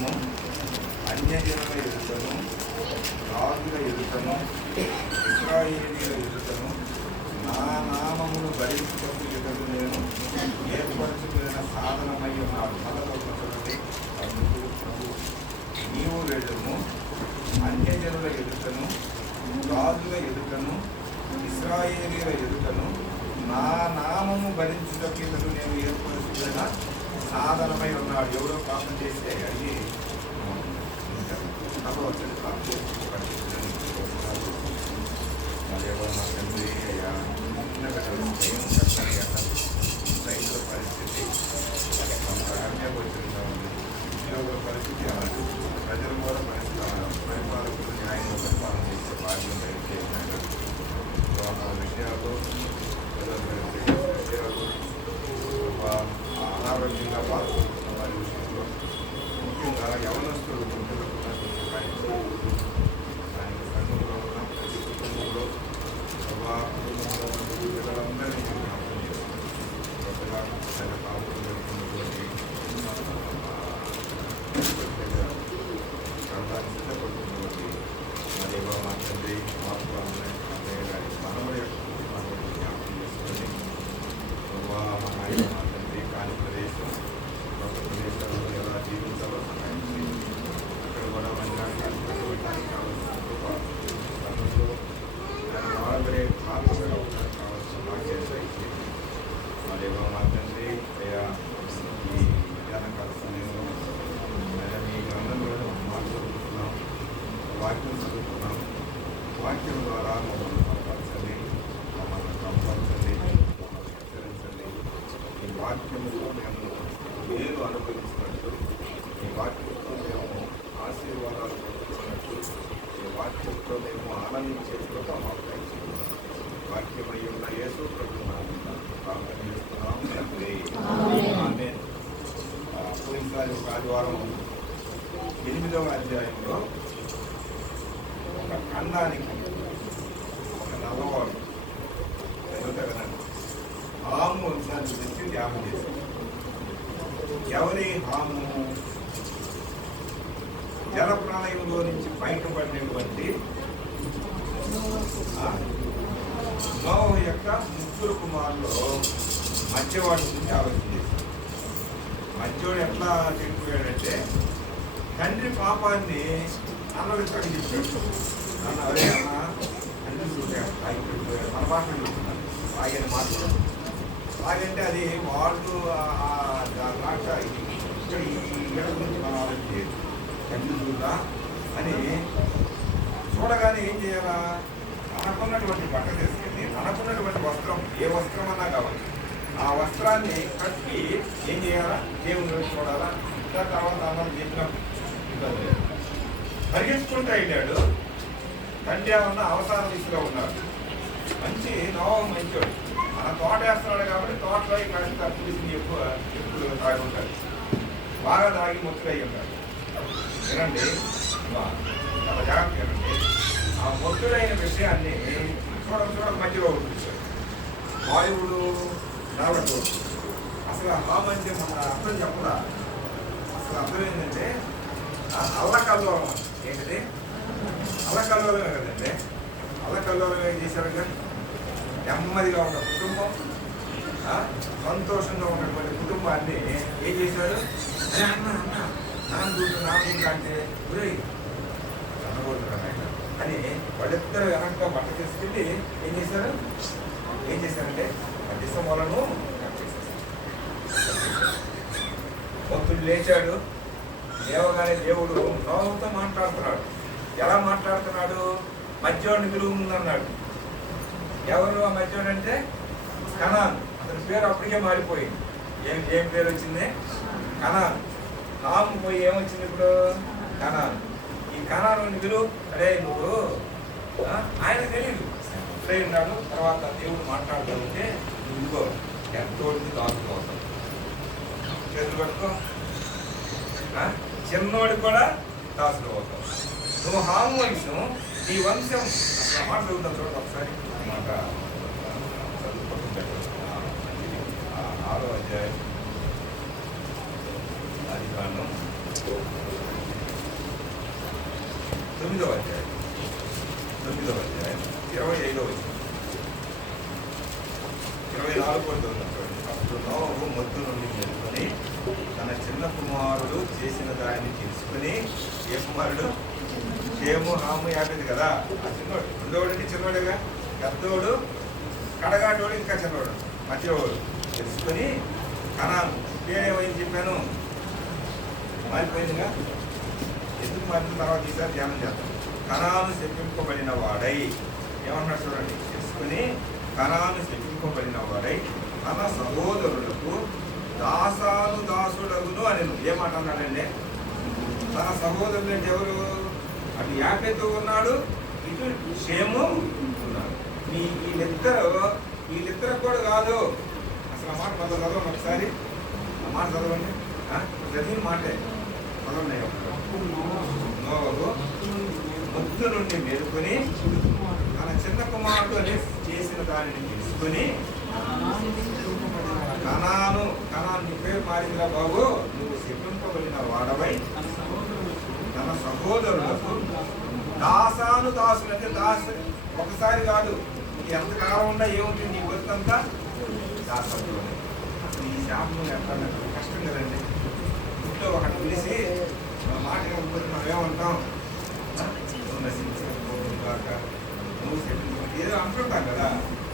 నిమిత్తము అన్యజనుల ఎదుటను రాజుల ఎదుటను ఇశ్రాయేలీయుల ఎదుటను నా నామమును భరించుటకు ఎదురు నేను ఏర్పరచుకున్న సాధనమై ఉన్నాడు. మొదటి అందుకు ప్రభు నీవు వేదము అన్యజనుల ఎదుటను రాజుల ఎదుటను ఇశ్రాయేలీయుల ఎదుటను నా నామము భరించుటకు ఎదురు నేను ఏర్పరచుకున్న సాధనమై ఉన్నాడు. ఎవరో పాపం చేస్తే అడిగి మరేవో మా తండ్రి అయ్యా రైతుల పరిస్థితి అన్యగోచరంగా ఉంది. ఉద్యోగుల పరిస్థితి అలాంటి ప్రజలు కూడా పరిపాలకులు న్యాయంగా పరిపాలన చేసే బాధ్యత దయచేసినాడు. విషయాలు విషయాలు అనారోగ్యంగా బాధపడుతున్న వారి విషయంలో ముఖ్యంగా యవనస్తులు ఆయనకు కన్నులో ఉన్న ప్రతి కుటుంబంలో పిల్లలందరినీ జ్ఞాపకం చేస్తున్నారు. కొత్తగా తన కాపులు జరుగుతున్నటువంటి ప్రాంతాన్ని సిద్ధపడుతున్నటువంటి మరేవో మా తండ్రి మార్పులు అన్నయ్య గారి మనవడి యొక్క కుటుంబాన్ని జ్ఞాపకం చేసుకొని మా ఆయన మా తండ్రి కాని ప్రదేశం కొత్త ప్రదేశాల్లో ఎలా జీవించాలో సహాయం చేయండి. అక్కడ కూడా మందిరానికి అడ్డుపెట్టడానికి కావాల్సిన పనులు దాన్ని వాడబడే పాత్రగా ఉండడానికి కావాల్సిన భాగ్యాన్ని దయచేయండి. మరేవో మా తండ్రి అయ్యా ఈ మధ్యాహ్నకాల సమయంలో మీ గ్రంథంలో మాట్లాడుతున్నాం, వాక్యం చదువుతున్నాం. వాక్యం ద్వారా మమ్మల్ని బలపరచండి, మమ్మల్ని కంపరచండి, మమ్మల్ని హెచ్చరించండి. ఈ వాక్యంతో మేము మేలు అనుభవించినట్టు, ఈ వాక్యంతో మేము ఆశీర్వాదాలు పొందుతున్నట్టు, ఈ వాక్యంతో మేము ఆనందించే కృప మాకు దయచేయండి. వాక్యమై ఉన్న యేసు ప్రభువు నామమున ప్రార్థన చేస్తున్నాం తండ్రి. ఆమేన్. పోయినసారి ఒక ఆదివారం 8వ అధ్యాయంలో ఒక ఖండానికి ఒక నల్లవాడు కదండి హాము వంశాన్ని తెచ్చి ధ్యానం చేశారు. ఎవరి హాము? జల ప్రళయంలో నుంచి బయటపడినటువంటి నోవహు యొక్క ముగ్గురు కుమారులు మధ్యవాడి గురించి ఆలోచన చేశారు. మధ్యవాడు ఎట్లా చెడిపోయాడంటే తండ్రి పాపాన్ని అన్నది చెప్పాడు. అన్న అదే అన్న అన్ని చూసాడు ఆగిపోయాడు. మన భాషలో చూస్తున్నాను ఆయన మాట్లాడు అలాగంటే అది వాళ్ళు ద్రాక్ష ఈ ఏడ గురించి మనం ఆలోచన చేయదు. తండ్రి చూద్దా అని చూడగానే ఏం చేయాలా? తనకున్నటువంటి బట్ట తీసుకెళ్ళి తనకున్నటువంటి వస్త్రం, ఏ వస్త్రం అన్నా కావాలి, ఆ వస్త్రాన్ని కట్టి ఏం చేయాలా? దేవుని రోజు చూడాలా. ఇంకా తర్వాత అన్నం చెప్పినప్పుడు పరిగెత్తుకుంటూ వెళ్ళాడు. తండ్రి ఉన్న అవసరం దిశలో ఉన్నాడు. మంచి నోవహు మంచివాడు. మన తోట వేస్తున్నాడు కాబట్టి తోటలో కాస్త పులిసింది ఎప్పుడు తాగి ఉంటాడు. బాగా తాగి మొత్తులు అయ్యి ఉంటాడు. వినండి, చాలా జాగ్రత్త వినండి. ఆ మొత్తుడైన విషయాన్ని చూడక మధ్యలో ఉంటుంది. వాయువుడు రావడం అసలు హామంటే మన అర్థం చెప్పడా? అసలు అర్థం ఏంటంటే అల్లకల్లోలం. ఏంటిది? అల్లకల్లోలమే కదండి. అల్లకల్లోలం ఏం చేశారు? కానీ నెమ్మదిగా ఉన్న కుటుంబం, సంతోషంగా ఉన్నటువంటి కుటుంబాన్ని ఏం చేశాడు? నాన్న అంటే గురై అనబోతున్నాడు అని వాళ్ళిద్దరు వెనక బట్ట తీసుకెళ్ళి ఏం చేశారంటే మధ్యస్థం వలను భక్తుడు లేచాడు. లేవగానే దేవుడు నోవహుతో మాట్లాడుతున్నాడు. ఎలా మాట్లాడుతున్నాడు? మధ్యవాడిని పిలువు ముందన్నాడు. ఎవరు ఆ మధ్యవాడు అంటే? కనాన్. అతని పేరు అప్పటికే మారిపోయింది. ఏం పేరు వచ్చింది? కనాన్. హాము పోయి ఏమొచ్చింది ఇప్పుడు? కనాన్. ఈ కనాను పిలువు. అరే నువ్వు ఆయన తెలియదు ఇప్పుడే ఉన్నాడు. తర్వాత దేవుడు మాట్లాడుతూ ఉంటే ఇదిగో ఎంతోడికి దాచుకోవడం చేతులు పట్టుకో, చిన్నోడి కూడా దాచుకోవతావు. నువ్వు హాము వంశం, నీ వంశం. అసలు మాట చదువుతాం చూడండి ఒకసారి. మాట చదువుకుంటుంటాడు. 6వ అధ్యాయం ఆదికాండం 9వ అధ్యాయం 9వ అధ్యాయం 25వ వచనం 24 కూడా చదువుతాం. అప్పుడు నోవహు మొద్దు నుండి మేలుకొని తన చిన్న కుమారుడు చేసిన దాన్ని తెలుసుకుని, ఏ కుమారుడు? షేము, హాము, యాపెతు కదా. ఆ చిన్నోడు, రెండోడికి చిన్నోడేగా, పెద్దోడు కడగాటోడు ఇంకా చిన్నోడు మధ్యవాడు తెలుసుకొని కనాను. పేరేమని చెప్పాను? మారిపోయిందిగా. ఎందుకు మారిన తర్వాత ఈసారి ధ్యానం చేద్దాం. కనాను శపింపబడిన వాడై, ఏమన్నాడు చూడండి, తెలుసుకుని కనాను శపింపబడిన వాడై తన సహోదరులకు దాసుడగును అని. ఏమాట అన్నాడండి? తన సహోదరులు అంటే ఎవరు? అటు యాపెతు ఉన్నాడు, ఇటు షేము ఉన్నాడు. వీళ్ళిద్దరు కూడా కాదు. అసలు ఆ మాట మొదలు చదవండి ఒకసారి. ఆ మాట చదవండి. చదివిన మాటే చదవండి. నోవహు మొద్దు నుండి మేలుకొని తన చిన్న కుమారుడు అని చేసిన దానిని తెలుసుకొని కనాను నీ పేరు మారిందిరా బాబు, నువ్వు శపింపబడిన వాడవై తన సహోదరులకు దాసులు అంటే ఒకసారి కాదు, ఎంత కాలం ఉన్నా ఏముంటుంది నీ బతుకంతా దాసత్వం. అసలు ఈ శాపం ఎంత కష్టం కదండి. ఇంట్లో ఒకటి పిలిచి మన మాట కాకపోతే మనం ఏమంటాం? నువ్వు ఏదో అంటుంటాం కదా,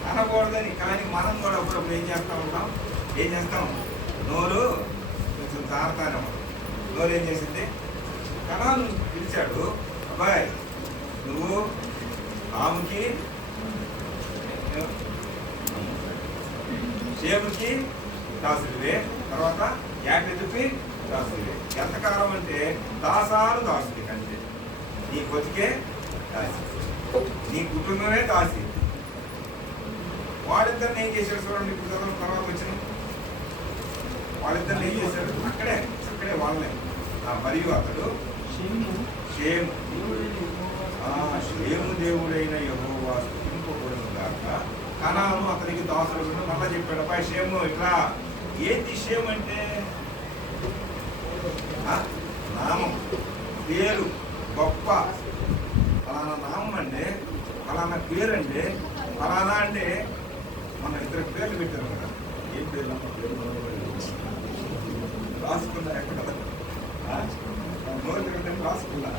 అనకూడదని. కానీ మనం కూడా అప్పుడప్పుడు ఏం చేస్తాం? నోరు కొంచెం జారుతానే ఉంటాం. నోరు ఏం చేసింది? కనాను పిలిచాడు, అబ్బాయి నువ్వు ఆమెకి షేముకి దాసుడివే, తర్వాత యాపెతుకి దాసుడివే. ఎంతకాలం అంటే దాసుడి కంటే నీ బతికే దాసి, నీ కుటుంబమే దాసి. వాళ్ళిద్దరిని ఏం చేశాడు చూడండి. ఇప్పుడు చదవడం తర్వాత వచ్చిన వాళ్ళిద్దరిని ఏం చేశాడు? అక్కడే వాళ్ళనే. మరియు అతడు షేము దేవుడైన యెహోవా స్తుతింపబడును గాక, కనాను అతనికి దాసుడు. మళ్ళా చెప్పాడు, అబ్బాయి షేము ఇట్లా. ఏంటి షేము అంటే? నామం, పేరు, గొప్ప. ఫలానా నామం అంటే, ఫలానా పేరు అంటే, ఫలానా అంటే మన ఇద్దరు పేర్లు పెట్టారు కదా. ఏం పేర్లు? రాసుకున్నారు ఎక్కడ? నోరు తిరిగితే రాసుకున్నా.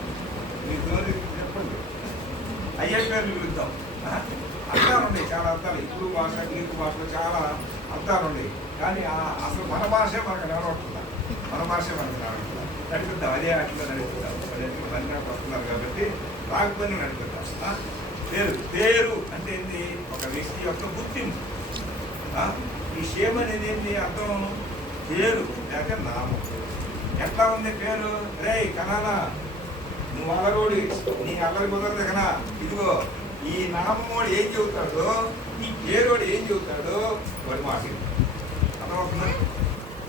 మీ నోరు చెప్పండి. అయ్యే పేర్లు పిలుద్దాం. అర్థాలు ఉన్నాయి, చాలా అర్థాలు. ఇప్పుడు భాష, గ్రీకు భాషలో చాలా అర్థాలు ఉన్నాయి. కానీ అసలు మన భాషే మనకు నిలబడుతుందా? మన భాషే మనకు నిలబడుతుందా? నడుపుద్దాం. అదే అట్లా నడుపుద్దాం. అన్నీ వస్తున్నారు కాబట్టి రాకపోయినా నడుపుద్దాం. పేరు అంటే ఏంటి? ఒక వ్యక్తి యొక్క గుర్తింపు. ఈ షేమ్ అనేది ఏంటి? అర్థం పేరు లేక నామం. ఎట్లా ఉంది పేరు? రే కనానా, నువ్వు అల్లరోడి, నీ అల్లరి కుదరదు కనా. ఇదిగో ఈ నామోడు ఏం చెబుతాడో, ఈ పేరోడు ఏం చెబుతాడో వాడు మాట అర్థమవుతుందా?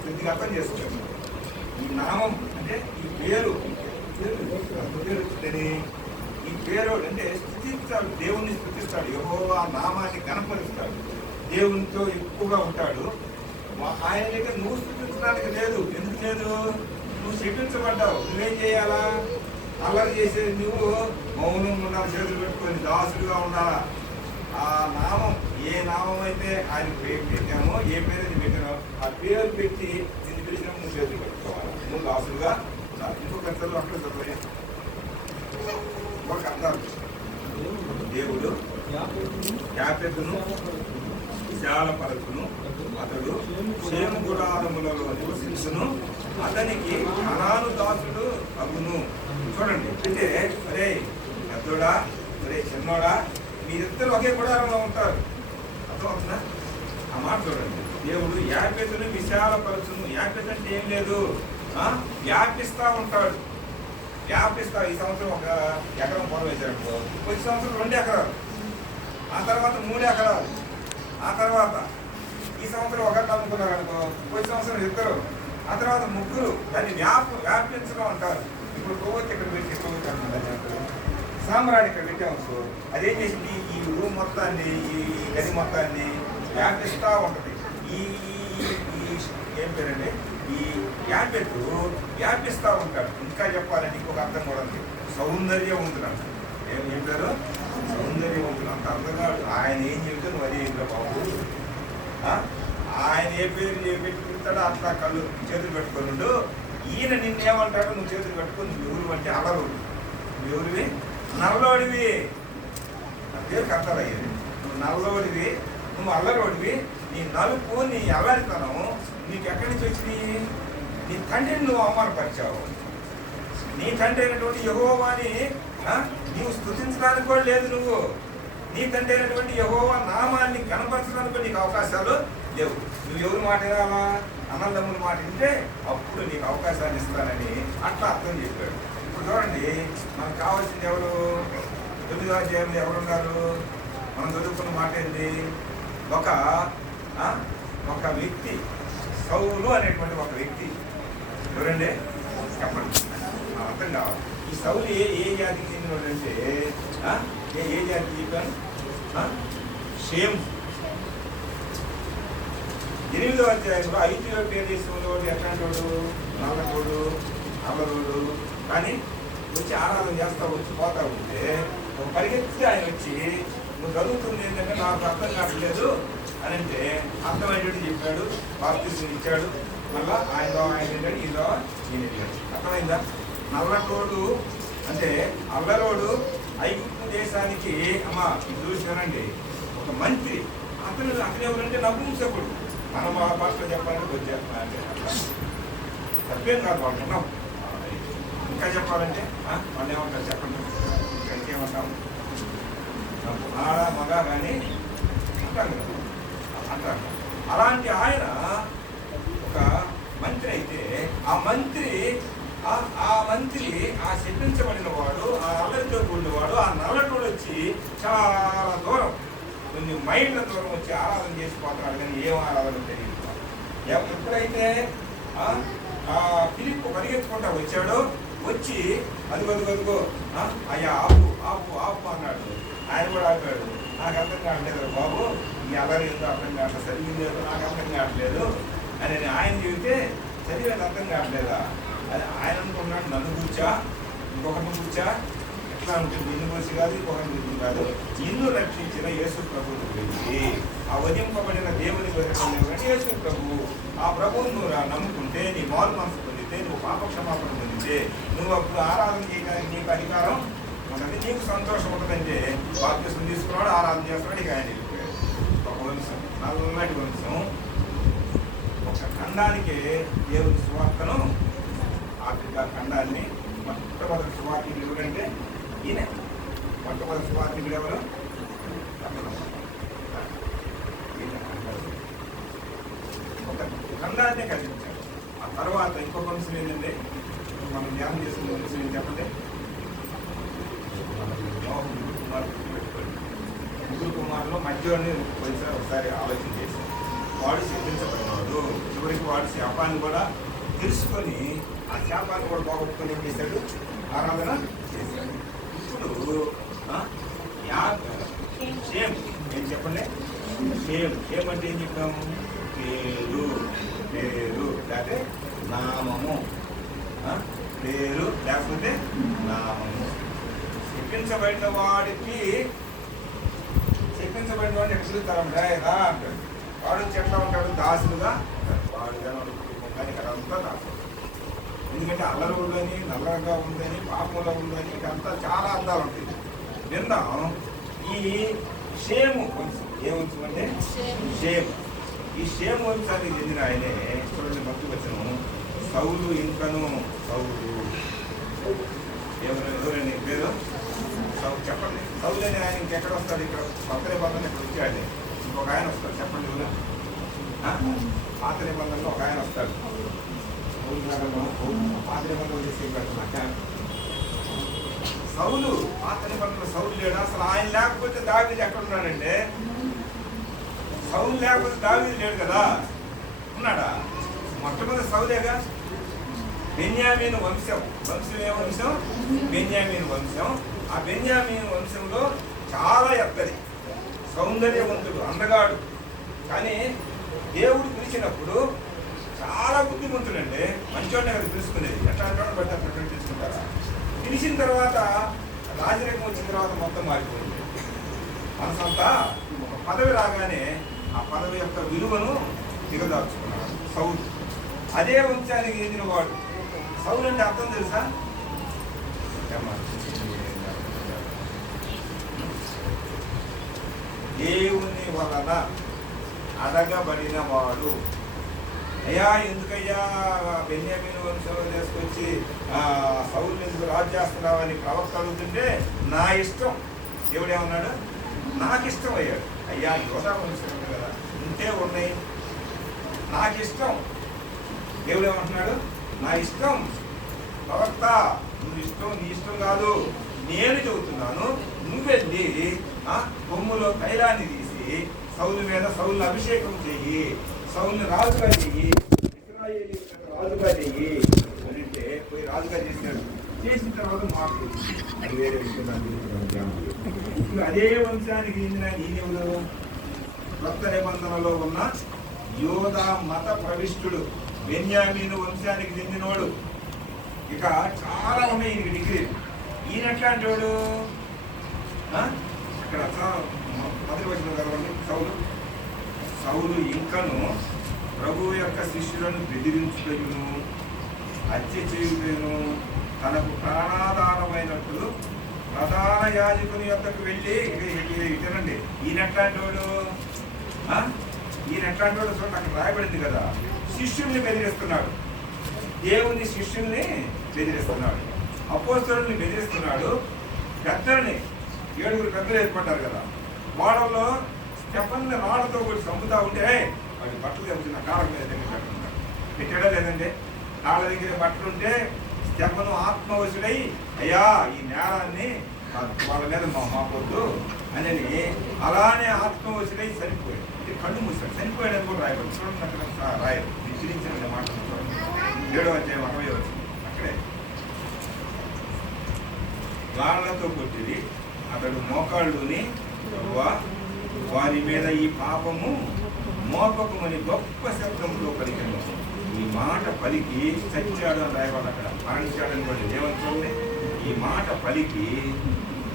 కొద్దిగా అర్థం చేసుకోండి. ఈ నామం అంటే ఈ పేరు ఈ పేరోడు అంటే స్తుతిస్తాడు, దేవుణ్ణి స్తుతిస్తాడు. యెహోవా నామాన్ని కనపరుస్తాడు, దేవునితో ఎక్కువగా ఉంటాడు. ఆయన దగ్గర నువ్వు స్తుతించడానికి లేదు. ఎందుకు లేదు? నువ్వు శపించబడ్డావు. నువ్వేం చేయాలా? అల్లరి చేసేది నువ్వు మౌనం ఉండాలి, చేతులు పెట్టుకొని దాసుడుగా ఉండాలా. ఆ నామం, ఏ నామం అయితే ఆయన పేరు పెట్టామో, ఏ పేరు అయితే పెట్టానో ఆ పేరు పెట్టి నిన్ను పిలిచినప్పుడు నువ్వు చేతులు పెట్టుకోవాలి. నువ్వు దాసుడుగా ఉండాలి. ఇంకొక అర్థంలో అక్కడ చదవాలి. ఒక అర్థాలు, దేవుడు యాపెతును విశాలపరచును, అతడు షేము గుడారములలో నివసించును, అతనికి కనాను దాసుడు అగును. చూడండి, అంటే అరే పెద్దోడా, అరే చిన్నోడా, మీరిద్దరు ఒకే గుడారంలో ఉంటారు. అర్థమవుతుందా? ఆ మాట చూడండి. దేవుడు యాపెతును విశాలపరచును. యాపెతు అంటే ఏం లేదు, వ్యాపిస్తా ఉంటాడు. వ్యాపిస్తా. ఈ సంవత్సరం 1 ఎకరం పొలం వేశాడు, వచ్చే సంవత్సరం 2 ఎకరాలు, ఆ తర్వాత 3 ఎకరాలు, ఆ తర్వాత ఈ సంవత్సరం 1 అమ్ముకున్నారు అనుకో, వచ్చే సంవత్సరం 2, ఆ తర్వాత 3. దాన్ని వ్యాపించడం అంటారు. ఇప్పుడు కొవ్వొత్తి ఇక్కడ పెట్టి కొవ్వొత్తి అంటారు, సామ్రాణి ఇక్కడ పెట్టామనుకో, అదేం చేసింది? ఈ రూమ్ మొత్తాన్ని, ఈ గది మొత్తాన్ని వ్యాపిస్తూ ఉంటుంది. ఈ ఏం పేరండి ఈ యాపెట్టు వ్యాపిస్తూ ఉంటాడు. ఇంకా చెప్పాలంటే ఇంకొక అర్థం కూడా ఉంది, సౌందర్యవంతుడు అంట. ఏం పేరు? సౌందర్యవంతుడు. అంత అందంగా ఆయన ఏం చెబితే నువ్వు అదే ఏంటో బాబు. ఆయన ఏ పేరు పెట్టుకుంటాడో అట్లా కళ్ళు చేతులు పెట్టుకోనుండు. ఈయన నిన్నేమంటాడు, నువ్వు చేతులు పెట్టుకుని నువ్వు ఎవరు అంటే అల్లరోడు. నువ్వు ఎవరివి? నల్లోడివి. నా పేరుకి అర్థాలు అయ్యేది. నువ్వు నల్లోడివి, నువ్వు అల్లరోడివి. నీ నలుపు, నీ అల్లరితనం నీకు ఎక్కడి నుంచి వచ్చినాయి? నీ తండ్రిని నువ్వు అవమానపరిచావు. నీ తండ్రి అయినటువంటి యెహోవాని నీవు స్తుతించడానికి కూడా లేదు. నువ్వు నీ తండ్రి అయినటువంటి యెహోవా నామాన్ని కనపరచడానికి నీకు అవకాశాలు లేవు. నువ్వు ఎవరి మాట వినాలా? అన్నదమ్ముల మాట వింటే అప్పుడు నీకు అవకాశాన్ని ఇస్తానని అట్లా అర్థం చెప్పాడు. ఇప్పుడు చూడండి, మనకు కావాల్సింది ఎవరు? 9వ అధ్యాయంలో ఎవరున్నారు? మనం చదువుకున్న మాట ఏంటి? ఒక వ్యక్తి, సౌలు అనేటువంటి ఒక వ్యక్తి. ఎవరండి? చెప్పండి, అర్థం కావాలి. ఈ సౌలు ఏ జాతికి చెందినవాడు అంటే ఏ జాతికి చెప్పాను? షేమ్. 8వ అధ్యాయంలో ఐగుప్తు దేశంలో ఎట్లాంటి వాడు? నల్లటోడు, అల్లరోడు. కానీ వచ్చి ఆరాధన చేస్తా వచ్చి పోతా ఉంటే ఒక పరిగెత్తి ఆయన వచ్చి, నువ్వు చదువుతుంది ఏంటంటే నాకు అర్థం కావట్లేదు అని అంటే అర్థమయ్యేటట్టు చెప్పాడు. బాప్తిస్మం ఇచ్చాడు. మళ్ళా ఆయన ఏంటంటే ఈలో ఈయన వెళ్ళాడు. అర్థమైందా? నల్లటోడు అంటే అల్లరోడు ఐగుప్తు దేశానికి అమ్మ ఇది చూసానండి ఒక మంత్రి. అతను ఎవరంటే నపుంసకుడు. మన భాషలో చెప్పాలంటే వచ్చేస్తున్నాయంటే తప్పేం కాదు. వాళ్ళు ఉన్నాం. ఇంకా చెప్పాలంటే వాళ్ళు ఏమంటారు చెప్పండి? ఇంకా ఇంకేమంటాం? ఆడ మగ కానీ అంటారు కదా, అంటారు. అలాంటి ఆయన ఒక మంత్రి అయితే ఆ మంత్రి శపించబడిన వాడు, ఆ అల్లరితో కూడినవాడు, ఆ నల్లటోడు వచ్చి చాలా దూరం, కొన్ని మైళ్ళ దూరం వచ్చి ఆరాధన చేసిపోతున్నాడు. కానీ ఏం ఆరాధన తెలియదు. ఎప్పుడైతే ఫిలిప్పు పరిగెత్తుకుంటా వచ్చాడో వచ్చి అదిగో అయ్యా ఆపు ఆపు ఆపు అన్నాడు. ఆయన కూడా ఆపాడు. నాకు అర్థం కావట్లేదు బాబు, ఈ అల్లరి ఏదో అర్థం కావట్లేదు, చదివింది ఏదో నాకు అర్థం కావట్లేదు అని ఆయన చెబితే చదివేది అర్థం కావట్లేదా అది ఆయన అనుకున్నాడు. నన్ను కూర్చా, ఇంకొకరిని కూర్చా, ఎట్లా ఉంటుంది? నిన్ను కూర్చి కాదు, ఇంకొకరిని కూర్చుని కాదు. నిన్ను రక్షించిన యేసు ప్రభువు గురించి, ఆ వధింపబడిన దేవుని గురించి యేసు ప్రభువు, ఆ ప్రభువును నువ్వు నమ్ముకుంటే, నీ మారు మనసు పొందితే, నువ్వు పాపక్షమాపణ పొందితే, నువ్వు అప్పుడు ఆరాధన చేయడానికి నీకు అధికారం ఉన్నది, నీకు సంతోషం ఉంటుందంటే బాప్తిస్మం తీసుకున్నాడు, ఆరాధన చేస్తున్నాడు. ఇక ఆయన వెళ్ళిపోయాడు. ఒక వంశం, నల్లటి వంశం, ఒక ఖండానికే దేవుని సువార్తను, ఆఫ్రికా ఖండాన్ని మొట్టమొదటి సువార్తికుడు ఎవరంటే ఈయన. మొట్టమొదటి సువార్తికుడు ఎవరు? ఒక ఖండాన్నే కల్పించాడు. ఆ తర్వాత ఇంకొక వంశం ఏంటంటే మనం ధ్యానం చేస్తున్న వంశం ఏం చెప్పండి? ముగ్గురు కుమారులు మధ్యలోనే ఒకసారి ఆలోచన చేశారు. వాడు శపించబడినవాడు. చివరికి వాడు శాపాన్ని కూడా తెలుసుకొని ఆ శాపాన్ని కూడా పోగొట్టుకొని ఏం చేశాడు? ఆరాధన చేశాడు. ఇప్పుడు షేమ్ ఏం చెప్పండి? షేమ్ అంటే ఏం చెప్పాము? పేరు లేకపోతే నామము. పేరు లేకపోతే నామము. చెప్పించబడిన వాడిని ఎక్కడ పిలుస్తారంటే రా అంటాడు. వాడు చెట్లా ఉంటాడు, దాసులుగా వాడు కానీ ఇక్కడంతా దాసు. ఎందుకంటే అల్లరి ఉందని, నల్లగా ఉందని, పాపంలో ఉందని, ఇకంతా చాలా అర్థాలు ఉంటాయి. విందాం. ఈ షేము వంశం ఏ వంశం అంటే షేమ్. ఈ షేము వంశానికి చెందిన ఆయనే చూడండి భక్తి వచ్చను సౌలు. ఇంకను సౌలు ఎవరండి పేరు? చెప్పండి. సౌలు అని ఆయన ఇంకెక్కడ వస్తాడు? ఇక్కడ కొత్త నిబంధన ఇక్కడ వచ్చాడు. ఇంకొక ఆయన వస్తాడు. చెప్పండి ఎవరు? పాత నిబంధనలో ఒక ఆయన వస్తాడు. పాత నిబంధనలు చేసి పెడుతున్నా సౌలు. పాత నిబంధనలు సౌలు లేడు. అసలు ఆయన లేకపోతే దావీదు ఎక్కడ ఉన్నాడంటే, సౌలు లేకపోతే దావీదు లేడు కదా. ఉన్నాడా? మొట్టమొదటి సౌలేగా. బెన్యామీను వంశం. ఏ వంశం? బెన్యామీను వంశం. ఆ బెన్యామీను వంశంలో చాలా ఎత్తది, సౌందర్యవంతుడు, అందగాడు. కానీ దేవుడు పిలిచినప్పుడు చాలా బుద్ధిమంతుడండి, మంచోడే కదా తెలుసుకునేది. ఎట్లా అంటాడో బట్టి అట్లా తెలుసుకుంటారా. తెలిసిన తర్వాత రాజరికం వచ్చిన తర్వాత మొత్తం మారిపోయింది మనసంతా. ఒక పదవి రాగానే ఆ పదవి యొక్క విలువను దిగదార్చుకున్నాడు సౌలు. అదే వంశానికి చెందిన వాడు. సౌలు అంటే అర్థం తెలుసా? దేవుని వలన అడగబడిన వాడు. అయ్యా ఎందుకయ్యా బెన్యామీను వంశంలో తీసుకొచ్చి సౌలు ఎందుకు రాజు చేస్తున్నావని ప్రవక్త అడుగుతుంటే నా ఇష్టం. దేవుడు ఏమన్నాడు? నాకు ఇష్టం అయ్యాడు. అయ్యా యోధా వంశం ఉంది కదా, ఉంటే ఉన్నాయి, నాకు ఇష్టం. దేవుడు ఏమంటున్నాడు? నా ఇష్టం. ప్రవక్త నువ్వు ఇష్టం, నీ ఇష్టం కాదు, నేను చెబుతున్నాను. నువ్వెళ్ళి కొమ్ములో తైలాన్ని తీసి సౌలు మీద సౌలుని అభిషేకం చెయ్యి, సౌలుని రాజుగా చెయ్యి, ఇశ్రాయేలీయులకు రాజుగా చెయ్యి అంటే పోయి రాజుగా చేశాడు. చేసిన తర్వాత మాకు అది వేరే విషయం. అదే వంశానికి చెందిన ఈయనెవరు? కొత్త నిబంధనలో ఉన్న యోధా మత ప్రవిష్టుడు, బెన్యామీను వంశానికి చెందినవాడు. ఇక చాలా ఉన్నాయి ఈయనకి డిగ్రీలు. ఈయన ఎట్లాంటి వాడు? అక్కడ మొదటి వచ్చిన కదండి. సౌలు ఇంకను ప్రభువు యొక్క శిష్యులను బెదిరించుటను హత్య చేయుటను తనకు ప్రాణాధారమైనట్లు ప్రధాన యాజకుని యొక్కకు వెళ్ళి ఇటనండి. ఈయన ఎట్లాంటి వాడు? చూడండి, అక్కడ రాయబడింది కదా, శిష్యుల్ని బెదిరిస్తున్నాడు. దేవుని శిష్యుల్ని బెదిరిస్తున్నాడు, అపోస్తలుల్ని బెదిరిస్తున్నాడు. పెద్దల్ని 7 పెద్దలు ఏర్పడ్డారు కదా, వాళ్ళలో స్టెఫన్ని రాళ్లతో కూడా చంపుతా ఉంటే వాడి బట్టలు తెచ్చిన కాళ్ళ మీద దగ్గర పెట్టుకుంటాడు. పెట్టాడా లేదండి? కాళ్ళ దగ్గర బట్టలు ఉంటే స్టెఫను ఆత్మవశుడై అయ్యా ఈ నేరాన్ని వాళ్ళ మీద మాకొద్దు అని అలానే ఆత్మవశుడై చనిపోయాడు. కళ్ళు మూసాడు, చనిపోయాడని కూడా రాయబడి చూడండి. అక్కడ రాయరు నిశ్చయించిన మాట 7వ అధ్యాయం 60వ వచనం. అక్కడే రాళ్లతో కొట్టిది అతడు మోకాళ్ళుని వారి మీద ఈ పాపము మోపకమని గొప్ప శబ్దంలో పలికాను. ఈ మాట పలికి చచ్చాడు అని రాయబడి అక్కడ మరణించాడని కూడా ఏమని చూడండి. ఈ మాట పలికి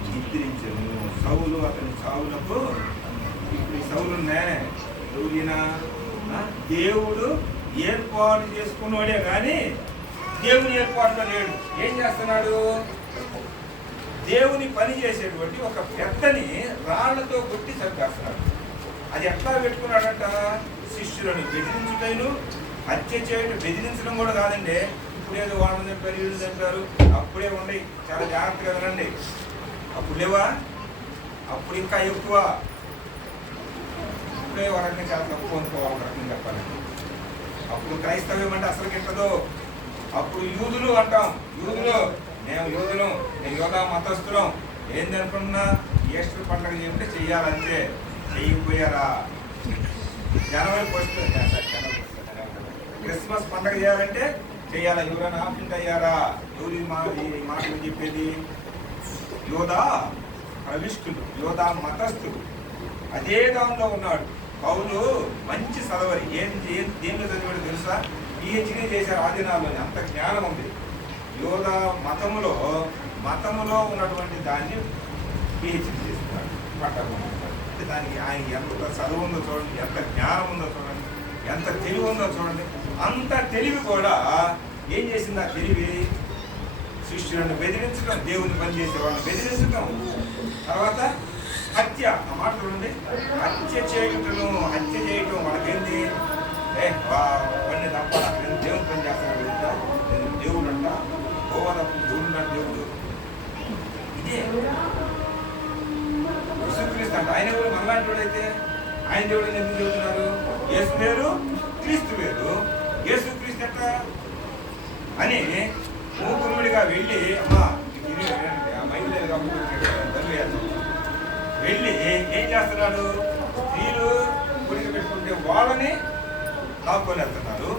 నిద్రించను. సౌలు అతని సావులకు ఇప్పుడు ఈ సౌలునే ఎవరినా దేవుడు ఏర్పాటు చేసుకున్నాడే కానీ దేవుని ఏర్పాటులో లేడు. ఏం చేస్తున్నాడు? దేవుని పని చేసేటువంటి ఒక పెద్దని రాళ్లతో కొట్టి చంపేస్తున్నాడు. అది ఎట్లా పెట్టుకున్నాడంట? శిష్యులను బెదిరించుటైను హత్య చేయడం. బెదిరించడం కూడా కాదండి, ఇప్పుడు ఏదో వాళ్ళని చంపారు వీళ్ళు చంపారు అప్పుడే ఉండి చాలా జాగ్రత్తగా వినండి. అప్పుడు లేవా? అప్పుడు ఇంకా ఎక్కువ. ఇప్పుడే ఒక రకంగా చాలా తక్కువ అనుకోవాలి, ఒక రకంగా చెప్పాలండి. అప్పుడు క్రైస్తవ్యం అంటే అసలు గిట్టదు. అప్పుడు యూదులు అంటాం, యూదులు మేము యూదులు, నేను యోధా మతస్థులం. ఏందనుకున్నా ఈస్టర్ పండుగ చేయంటే చెయ్యాలంటే చెయ్యకపోయారా? జనవరి 1 క్రిస్మస్ పండుగ చేయాలంటే చెయ్యాలా? ఎవరైనా ఆప్షన్ అయ్యారా? ఎవరి మాటలు చెప్పేది? యోధా ప్రవిష్టులు, యోధా మతస్థులు. అదే దానిలో ఉన్నాడు పౌలు. మంచి చదవరి. దేంట్లో చదివాడు తెలుసా? పిహెచ్డీ చేశారు ఆ దినాల్లోనే, అంత జ్ఞానం ఉంది. యోధా మతములో ఉన్నటువంటి దాన్ని పిహెచ్డీ చేస్తున్నాడు, పట్టణం. అంటే దానికి ఆయన ఎంత చదువు ఉందో చూడండి, ఎంత జ్ఞానం ఉందో చూడండి, ఎంత తెలివి ఉందో చూడండి. అంత తెలివి కూడా ఏం చేసింది? ఆ తెలివి శిష్యులను బెదిరించడం, దేవుని పని చేసే వాళ్ళని బెదిరించడం, తర్వాత హత్య. ఆ మాట చూడండి, హత్య చేయటం వాళ్ళకేంది? పని తప్ప నేను దేవుని పని చేస్తాను కదా, నేను దేవుడు అంట, దేవుడు దేవుడు. ఇదే యేసుక్రీస్తు అంట. ఆయన ఎవరు? మనలాంటి వాడైతే ఆయన దేవుడు ఎందుకు చెబుతున్నారు? యేసు వేరు, క్రీస్తు వేరు. యేసుక్రీస్తు ఎట్లా అని మూకురుడిగా వెళ్ళి అమ్మా ఆ మైండ్ వెళ్ళి ఏం చేస్తున్నాడు? స్త్రీలు గుడికి పెట్టుకుంటే వాళ్ళని లాక్కొని వెళ్తున్నారు,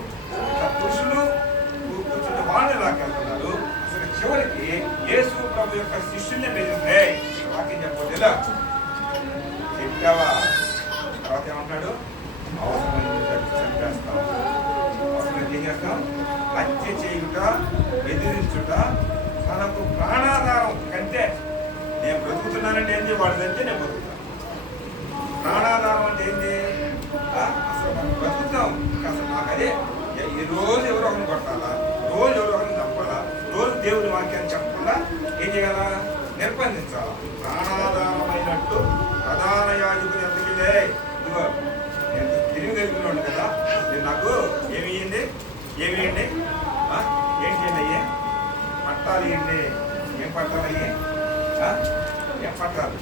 పురుషులు కూర్చుంటే వాళ్ళని లాక్కెళ్తున్నారు. అసలు చివరికి యేసు ప్రభు యొక్క శిష్యుల్ని బెదిరిస్తే వాక్యం చెప్పండి ఇలా చెప్పావా? తర్వాత ఏమంటాడు? అవసరమైన చంపేస్తాం, అవసరమైన ఎదిరించుట తనకు ప్రాణాధారం కంటే. నేను బ్రతుకుతున్నానంటే ఏంటి? వాడు కంటే నేను బ్రతుకుతాను. ప్రాణాధారం అంటే ఏంటి? అసలు మనం బ్రతుకుతాం. అసలు మాకు అదే ఈ రోజు ఎవరో ఒకరిని కొట్టాలా, రోజు ఎవరో ఒకరిని చంపాలా, రోజు దేవుడి వాక్యాన్ని చెప్పకుండా ఏం చేయాలా? నిర్బంధించాలా. ప్రాణాధారమైనట్టు ప్రధాన యాజకులు ఎందుకులే, ఇదిగో నేను తెలివి కలిగినాడు కదా, మీరు నాకు ఏమి ఇవ్వండి, ఏమి ఇవ్వండి, ఏం చేయండి అయ్యే, పట్టాలు ఇవ్వండి. ఏం పట్టాలు అయ్యే? ఏం పట్టాలు?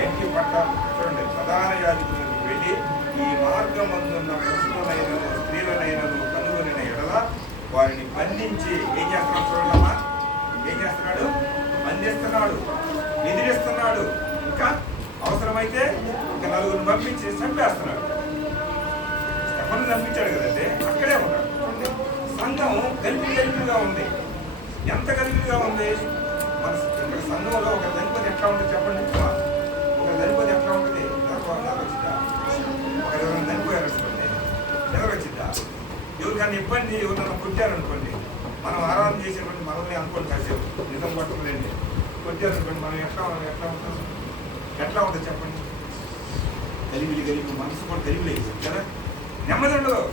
ఏంటి పట్టాలు? చూడండి, ప్రధాన యాజకులకు వెళ్ళి ఈ మార్గం అందున్న పురుషులైనను స్త్రీలనైనను కనుగొనిన ఎడల వారిని బంధించి ఏం చేస్తున్నాడు? చూడమ్మా, ఏం చేస్తున్నాడు? బంధిస్తున్నాడు, ఎదిరిస్తున్నాడు, ఇంకా అవసరమైతే ఇంకా నలుగురిని పంపించి చంపేస్తున్నాడు. స్టెఫను చంపించాడు కదండి, అక్కడే ఉన్నాడు. సంఘం గలిపిగా ఉంది. ఎంత గలిపిగా ఉంది? మన ఇక్కడ సంఘంలో ఒక గణపతి ఎట్లా ఉంటుంది చెప్పండి. ఒక గణపతి ఎట్లా ఉంటుంది? వచ్చిద్దా? ఒకరు చనిపోయారు అనుకోండి, వచ్చిద్దా? ఎవరికైనా ఇబ్బంది, ఎవరినైనా కొట్టారనుకోండి, మనం ఆరాధన చేసేటువంటి మనల్ని అనుకోండి, కాసేపు నిజం పట్టుకులేండి, కొట్టారనుకోండి, మనం ఎట్లా ఉంటాం? ఎట్లా ఉంటుంది చెప్పండి? గలిబిలి మనసు కూడా గలిబిలి కదా, నెమ్మది ఉండదు.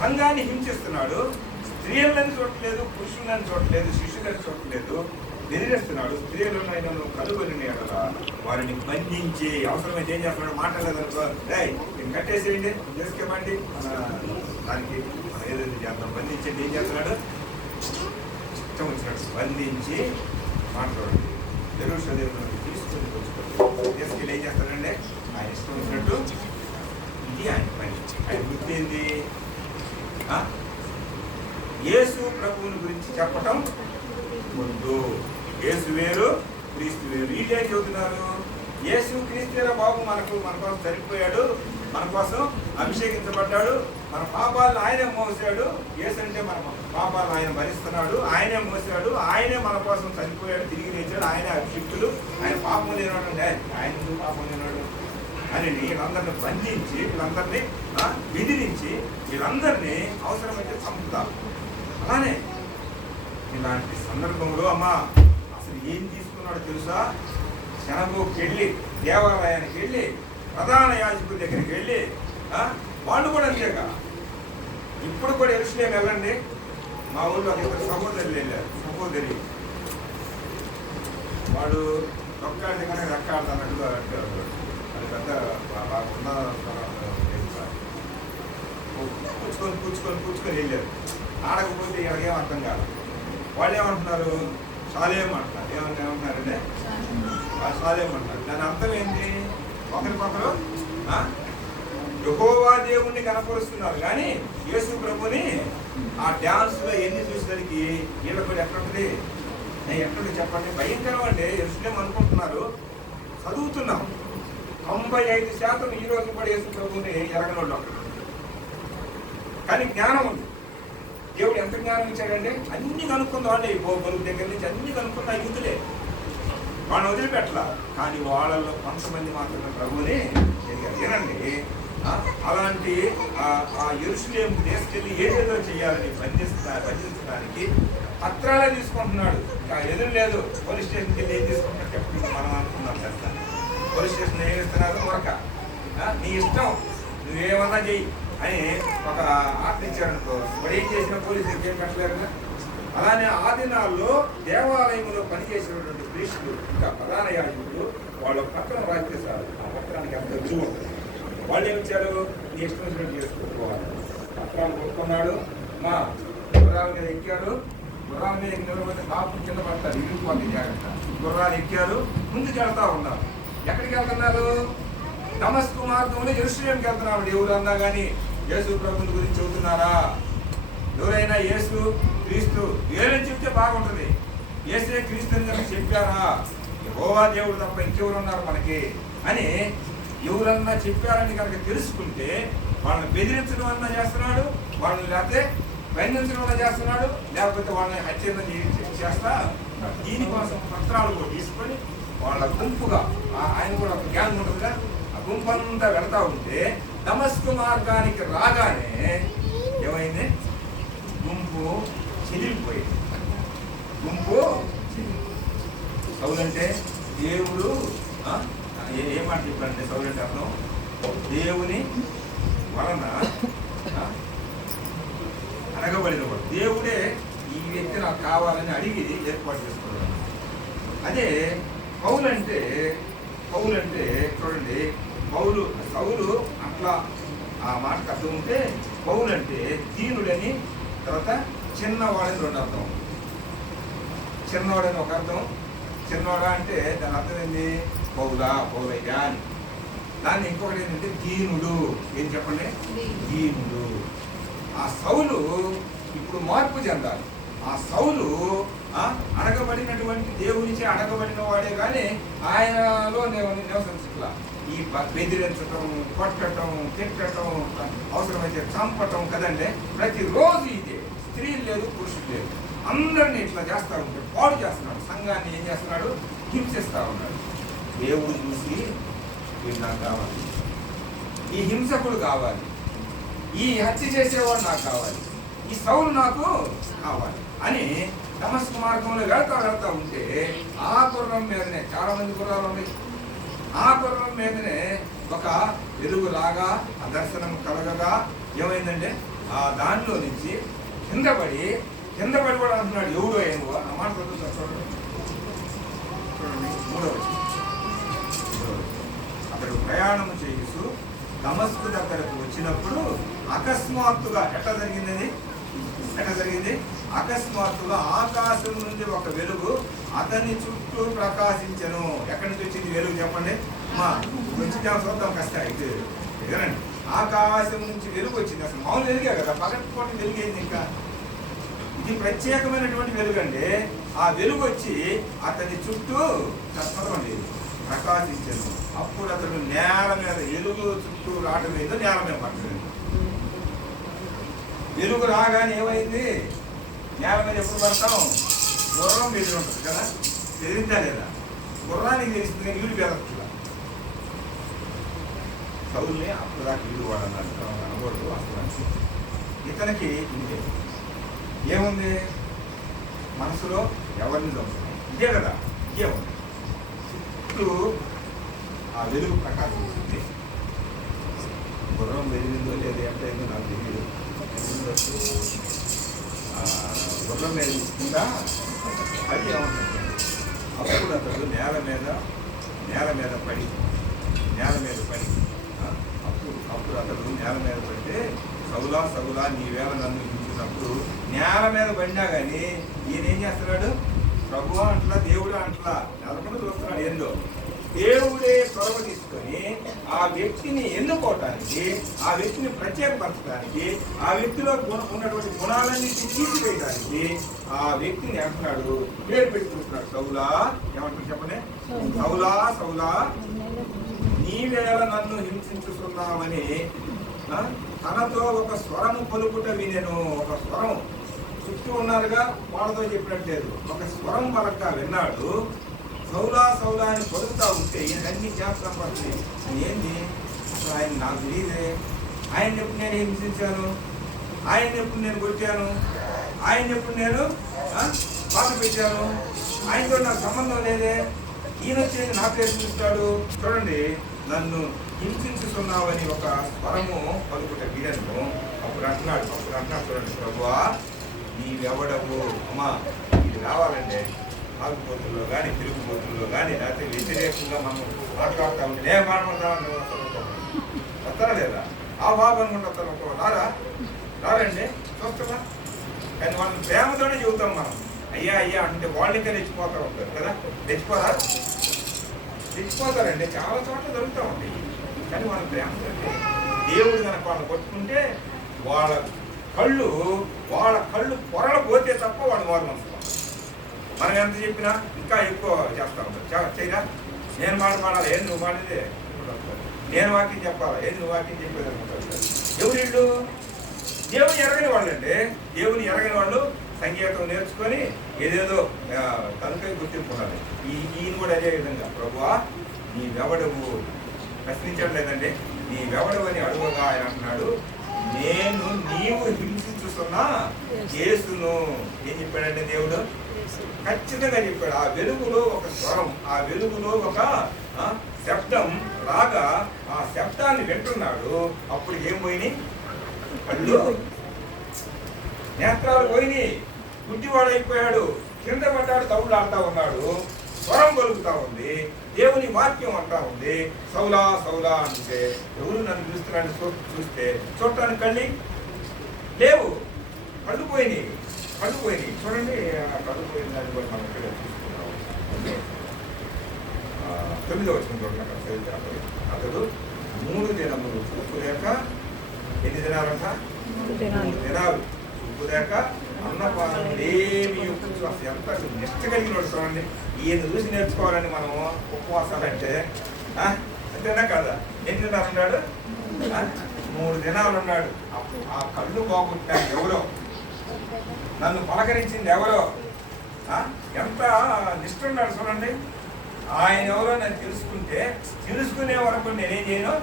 సంఘాన్ని హింసిస్తున్నాడు. స్త్రీలను చూడట్లేదు, పురుషులను చూడట్లేదు, శిష్యులను చూడట్లేదు, బెదిరిస్తున్నాడు. స్త్రీలను కనుగొని ఎడల వారిని బంధించి అవసరమైతే ఏం చేస్తున్నాడు? మాట్లాడలేదనుకో, నేను కట్టేసేయండి, చేసుకేమండి, దానికి ఏదైతే చేద్దాం, బంధించండి. ఏం చేస్తున్నాడు? ఇష్టం వచ్చినట్టు బంధించి మాట్లాడండి. దేవుడు తీసుకొని తీసుకెళ్ళి ఏం చేస్తాడండి? ఆయన ఇష్టం వచ్చినట్టు. ఇది ఆయన పని. ఆయన వృత్తి ఏంది? యేసు ప్రభువుని గురించి చెప్పటం ముందు. యేసు వేరు, క్రీస్తు వేరు. వీళ్ళేం చెబుతున్నారు? యేసు క్రీస్తుల బాబు మన కోసం చనిపోయాడు, మన కోసం అభిషేకించబడ్డాడు, మన పాపాలను ఆయనే మోసాడు. యేసు అంటే మన పాపాలను ఆయన భరిస్తున్నాడు, ఆయనే మోసాడు, ఆయనే మన కోసం చనిపోయాడు, తిరిగి లేచాడు, ఆయనే అభిషిక్తుడు, ఆయన పాపం లేనాడు. ఆయన పాపం లేనాడు అని వీళ్ళందరినీ బంధించి, వీళ్ళందరినీ బెదిరించి, వీళ్ళందరినీ అవసరమైతే చంపుతారు. అలానే ఇలాంటి సందర్భంలో అమ్మా అసలు ఏం తీసుకున్నాడో తెలుసా? శనగోకి వెళ్ళి, దేవాలయానికి వెళ్ళి, ప్రధాన యాజకుల దగ్గరికి వెళ్ళి, వాళ్ళు కూడా అంతేగా. ఇప్పుడు కూడా యెరూషలేము వెళ్ళండి, మా ఊళ్ళో ఇద్దరు సహోదరులు వెళ్ళారు. సహోదరి వాడు ఒక్కడి దగ్గర రెక్కాడుతున్నట్టుగా అది పెద్ద కూర్చుకొని వెళ్ళారు. ఆడకపోతే ఇలాగేం అర్థం కాదు. వాళ్ళు ఏమంటున్నారు? సాలేం అంటున్నారు. ఏమంటున్నారంటే సాలేం అంటున్నారు. దాని అర్థం ఏంటి? ఒకరికొకరు యెహోవా దేవుణ్ణి కనపరుస్తున్నారు, కానీ యేసు ప్రభుని ఆ డ్యాన్స్లో ఎన్ని చూసేసరికి వీళ్ళ కూడా ఎట్లుంటుంది? నేను ఎట్లుంది చెప్పండి? భయంకరం అంటే యెరూషలేము అనుకుంటున్నారు. చదువుతున్నాం 95% ఈ రోజు కూడా యేసు ప్రభుని ఎరగనోళ్ళు అక్కడ. కానీ జ్ఞానం ఉంది. దేవుడు ఎంత జ్ఞానం ఇచ్చాడంటే అన్ని కనుక్కున్న వాళ్ళే, బొరుగు దగ్గర నుంచి అన్ని కనుక్కున్న యూతులే, వాళ్ళని వదిలిపెట్టలా. కానీ వాళ్ళలో కొంతమంది మాత్రమే ప్రభువుని వినండి. అలాంటి ఆ యెరూషలేము తీసుకెళ్ళి ఏదేదో చేయాలని బంధించడానికి పత్రాలే తీసుకుంటున్నాడు. ఎదురు లేదు. పోలీస్ స్టేషన్కి వెళ్ళి ఏం తీసుకుంటారు చెప్పండి? మనం అనుకున్నాం కదా, పోలీస్ స్టేషన్ ఏమి ఇస్తున్నారు? మురక, నీ ఇష్టం, నువ్వేమన్నా చెయ్యి అని ఒక ఆర్డర్ ఇచ్చారనుకో, మరి ఏం చేసినా పోలీసులకు ఏం పెట్టలేరు. అలానే ఆ దినాల్లో దేవాలయంలో పనిచేసినటువంటి ప్రీస్టులు, ఇంకా ప్రధాన యాజకులు, వాళ్ళ పత్రం రాస్తే సార్, ఆ పత్రానికి ఎంత విలువ ఉంటుంది. వాళ్ళు ఏమిచ్చారు? నీ ఇష్టం వచ్చినట్టు చేసుకోవాలి. పత్రాలు కొట్టుకున్నాడు, మా గుర్రాల మీద ఎక్కారు. గుర్రాల మీద ఎక్కిన కాపు కింద పడతారు, ఇరిగిపోతుంది జాగ్రత్త. గుర్రాలు ఎక్కారు, ముందుకు వెళ్తా ఉన్నారు. ఎక్కడికి వెళ్తున్నారు? దమస్కు మార్గంలో యెరూషలేముకి వెళ్తున్నారు. ఎవరు అన్నా కానీ యేసు ప్రభుని గురించి చెబుతున్నారా? ఎవరైనా యేసు క్రీస్తు వేరని చెప్తే బాగుంటుంది. యేసే క్రీస్తు అని చెప్పారా? యెహోవా దేవుడు తప్ప ఇంకెవరు ఉన్నారు మనకి అని ఎవరన్నా చెప్పారని కనుక తెలుసుకుంటే వాళ్ళని బెదిరించడం అన్నా చేస్తున్నాడు, వాళ్ళని లేకపోతే బంధించడం అన్నా చేస్తున్నాడు, లేకపోతే వాళ్ళని హత్యను చేస్తా. దీనికోసం పత్రాలు కూడా తీసుకొని వాళ్ళ గుంపుగా, ఆయన కూడా ఒక గ్యాంగ్ ఉంటుందిగా, ఆ గుంపు అంతా వెళ్తా ఉంటే దమస్కు మార్గానికి రాగానే ఏమైంది? గుంపు గుంపు చెదిరిపోయింది. గుంపు సౌలు అంటే దేవుడు ఏమాట చెప్పారంటే సౌలు అంటే అర్థం దేవుని వలన అడగబడినవాడు. దేవుడే ఈ వ్యక్తి నాకు కావాలని అడిగి ఏర్పాటు చేసుకున్నాడు. అదే పౌలు అంటే చూడండి, సౌలు అట్లా ఆ మాటకు అర్థం ఉంటే పౌలు అంటే దీనుడని, తర్వాత చిన్నవాడని రెండు అర్థం. చిన్నవాడని ఒక అర్థం, చిన్నవాడా అంటే దాని అర్థం ఏంటి? పౌలయ్య అని. దాన్ని ఇంకొకటి ఏంటంటే దీనుడు. ఏం చెప్పండి? దీనుడు. ఆ సౌలు ఇప్పుడు మార్పు చెందాలి. ఆ సౌలు అడగబడినటువంటి దేవునిచే అడగబడిన వాడే కానీ ఆయనలో నివసించట్లా. ఈ బెదిరించటం, కొట్టడం, తిట్టడం, అవసరమైతే చంపటం కదండి. ప్రతిరోజు ఇదే. స్త్రీలు లేదు, పురుషులు లేదు, అందరినీ ఇట్లా చేస్తూ ఉంటాడు. పాడు చేస్తున్నాడు. సంఘాన్ని ఏం చేస్తున్నాడు? హింసిస్తూ ఉన్నాడు. దేవుడు చూసి వీడు నాకు కావాలి, ఈ హింసకుడు కావాలి, ఈ హత్య చేసేవాడు నాకు కావాలి, ఈ సౌలు నాకు కావాలి అని దమస్కు మార్గంలో వెళ్తా ఉంటే ఆ గుర్రం మీదనే, చాలా మంది గుర్రాలు ఉన్నాయి, ఆ గుర్రం మీదనే ఒక వెలుగులాగా ఆ దర్శనం కలగగా ఏమైందంటే ఆ దానిలో నుంచి కింద పడి కూడా అంటున్నాడు, ఎవడో ఏమో ఆ మాట చదువుతా చూడండి. 3వ అతడు ప్రయాణం చేస్తూ దమస్కు దగ్గరకు వచ్చినప్పుడు అకస్మాత్తుగా ఎట్లా జరిగింది? అకస్మాత్తుగా ఆకాశం నుండి ఒక వెలుగు అతని చుట్టూ ప్రకాశించను. ఎక్కడి నుంచి వచ్చింది వెలుగు చెప్పండి? వచ్చి చూద్దాం కష్టం అయితే ఎగరండి. ఆకాశం నుంచి వెలుగు వచ్చింది. అసలు మామూలు వెలుగే కదా, పగటిపూట వెలుగైంది. ఇంకా ఇది ప్రత్యేకమైనటువంటి వెలుగు అండి. ఆ వెలుగు వచ్చి అతని చుట్టూ చదవండి ప్రకాశించను. అప్పుడు అతడు నేల మీద, వెలుగు చుట్టూ రావడం లేదు, నేల మీద పట్టలేదు. వెలుగు రాగానే ఏమైంది? నేల మీద ఎప్పుడు పడతాం? గుర్రం బెదిరి ఉంటుంది కదా, బెదిరించా లేదా? గుర్రానికి తెలిసింది కానీ వీడు బెదరట్లా. సౌల్ని అప్పుడు దాకా వీడు వాడన్నాడు అనకూడదు. అసలు ఇతనికి ఇంకే ఏముంది మనసులో? ఎవరిని చదువుతున్నాం ఇదే కదా, ఇంకేముంది? చుట్టూ ఆ వెలుగు ప్రకాశిస్తుంది. గుర్రం వెలిగిందో లేదు ఎంత అయిందో నాకు తెలియదు. గుర్రం మీద కింద అది ఏమంటుంది? అప్పుడు అతడు నేల మీద పడి అప్పుడు అతడు నేల మీద పడితే సౌలా నీవేళ నన్ను హింసినప్పుడు నేల మీద పడినా కానీ ఈయన ఏం చేస్తున్నాడు? ప్రభువా అంటలా, దేవుడు అంటలా, నెలకొండ చూస్తున్నాడు. ఏందో దేవుడే చొరవ తీసుకొని ఆ వ్యక్తిని ఎన్నుకోవటానికి, ఆ వ్యక్తిని ప్రత్యేకపరచడానికి, ఆ వ్యక్తిలో ఉన్నటువంటి గుణాలన్నింటినీ తీసివేయడానికి ఆ వ్యక్తిని అంటున్నాడు, పేరు పెట్టుకుంటున్నాడు. సౌలా ఏమంటారు చెప్పండి? సౌలా నీవేళ నన్ను హింసించుతున్నావని తనతో ఒక స్వరము పలుకుట వినెను. ఒక స్వరం చుట్టూ ఉన్నారుగా, వాళ్ళతో చెప్పినట్లేదు, ఒక స్వరం పలక విన్నాడు. సౌలా అని పలుకుతా ఉంటే ఈయన అన్ని జ్ఞాపకం పడుతుంది. ఏంది అసలు? ఆయన నాకు తెలియదే. ఆయన ఎప్పుడు నేను హింసించాను? ఆయన ఎప్పుడు నేను కొట్టాను? ఆయన ఎప్పుడు నేను బాధ పెట్టాను? ఆయనతో నాకు సంబంధం లేదే. ఈయన వచ్చేది నా పేరు చూస్తాడు. చూడండి, నన్ను హింసించుతున్నావని ఒక స్వరము పలుకుట వీడను. అప్పుడు అంటున్నాడు చూడండి, ప్రభువా నీవెవడవు? అమ్మా ఇది రావాలంటే ఆగుబోతుల్లో కానీ, తిరుగుబోతుల్లో కానీ, లేకపోతే వ్యతిరేకంగా మనం మాట్లాడుతూ ఉంటే నేను మాట్లాడతాను వస్తారా లేదా? ఆ బాబు అనుకుంటా రారండి, చూస్తామా? కానీ వాళ్ళని ప్రేమతోనే చెబుతాం మనం. అయ్యా అంటే వాళ్ళకే రెచ్చిపోతూ ఉంటారు కదా, రెచ్చిపోతారండి. చాలా చోట్ల దొరుకుతూ ఉంటాయి. కానీ వాళ్ళ ప్రేమతో దేవుడు కనుక వాళ్ళని కొట్టుకుంటే వాళ్ళ కళ్ళు పొరలు పోతే తప్ప వాళ్ళు వారు మనసు. మనం ఎంత చెప్పినా ఇంకా ఎక్కువ చేస్తూ ఉంటారు. చేయరా, నేను మాట్లాడాలి, ఏది నువ్వు మాట్లాడితే, నేను వాక్యం చెప్పాలా, ఏది నువ్వు వాక్యం చెప్పేది అనుకుంటారు. ఎవరు వీళ్ళు? దేవుని ఎరగని వాళ్ళు అండి. దేవుని ఎరగని వాళ్ళు సంగీతం నేర్చుకొని ఏదేదో తనకై గుర్తింపుకున్నారు. ఈయన కూడా అదే విధంగా, ప్రభువా నీవెవడవు ప్రశ్నించడం లేదండి, నీవెవడవు అని అడుగుగా ఆయన అంటున్నాడు, నీవు హింసించు ప్రకాశిస్తున్న యేసును ఏం చెప్పాడంటే దేవుడు ఖచ్చితంగా చెప్పాడు. ఆ వెలుగులో ఒక స్వరం, ఆ వెలుగులో ఒక శబ్దం రాగా ఆ శబ్దాన్ని వింటున్నాడు. అప్పుడు ఏం పోయినాయి? కళ్ళు, నేత్రాలు పోయినాయి, గుడ్డివాడైపోయాడు, కింద పడ్డాడు, తౌడులాడుతూ ఉన్నాడు, స్వరం పలుకుతా ఉంది, దేవుని వాక్యం అంటా ఉంది, సౌలా సౌలా అంటే ఎవరు నన్ను చూస్తున్నాడు చూస్తే చూడటానికి కళ్ళు లేవు, కళ్ళు పోయినాయి, కళ్ళు పోయినాయి. చూడండి కళ్ళు పోయిన దాన్ని కూడా మనం ఇక్కడ చూసుకున్నాం. 9వ వచనం చూడండి. అతడు 3 దినములు చూపు లేక, ఎన్ని దినాలంట? 3 దినాలు చూపు లేక అన్నపానం ఏమి ఎంత నిష్ట కలిగినోడు. చూడండి, ఈయన చూసి నేర్చుకోవాలని మనం ఉపవాసాలు అంటే అంతేనా కదా? ఎన్ని దినాలు ఉన్నాడు? 3 దినాలు ఉన్నాడు. ఆ కళ్ళు బాగుంటాను ఎవరో, నన్ను పలకరించింది ఎవరో, ఎంత నిష్ట ఉన్నాడు చూడండి. ఆయన ఎవరో నన్ను తెలుసుకునే వరకు నేనేం చేయను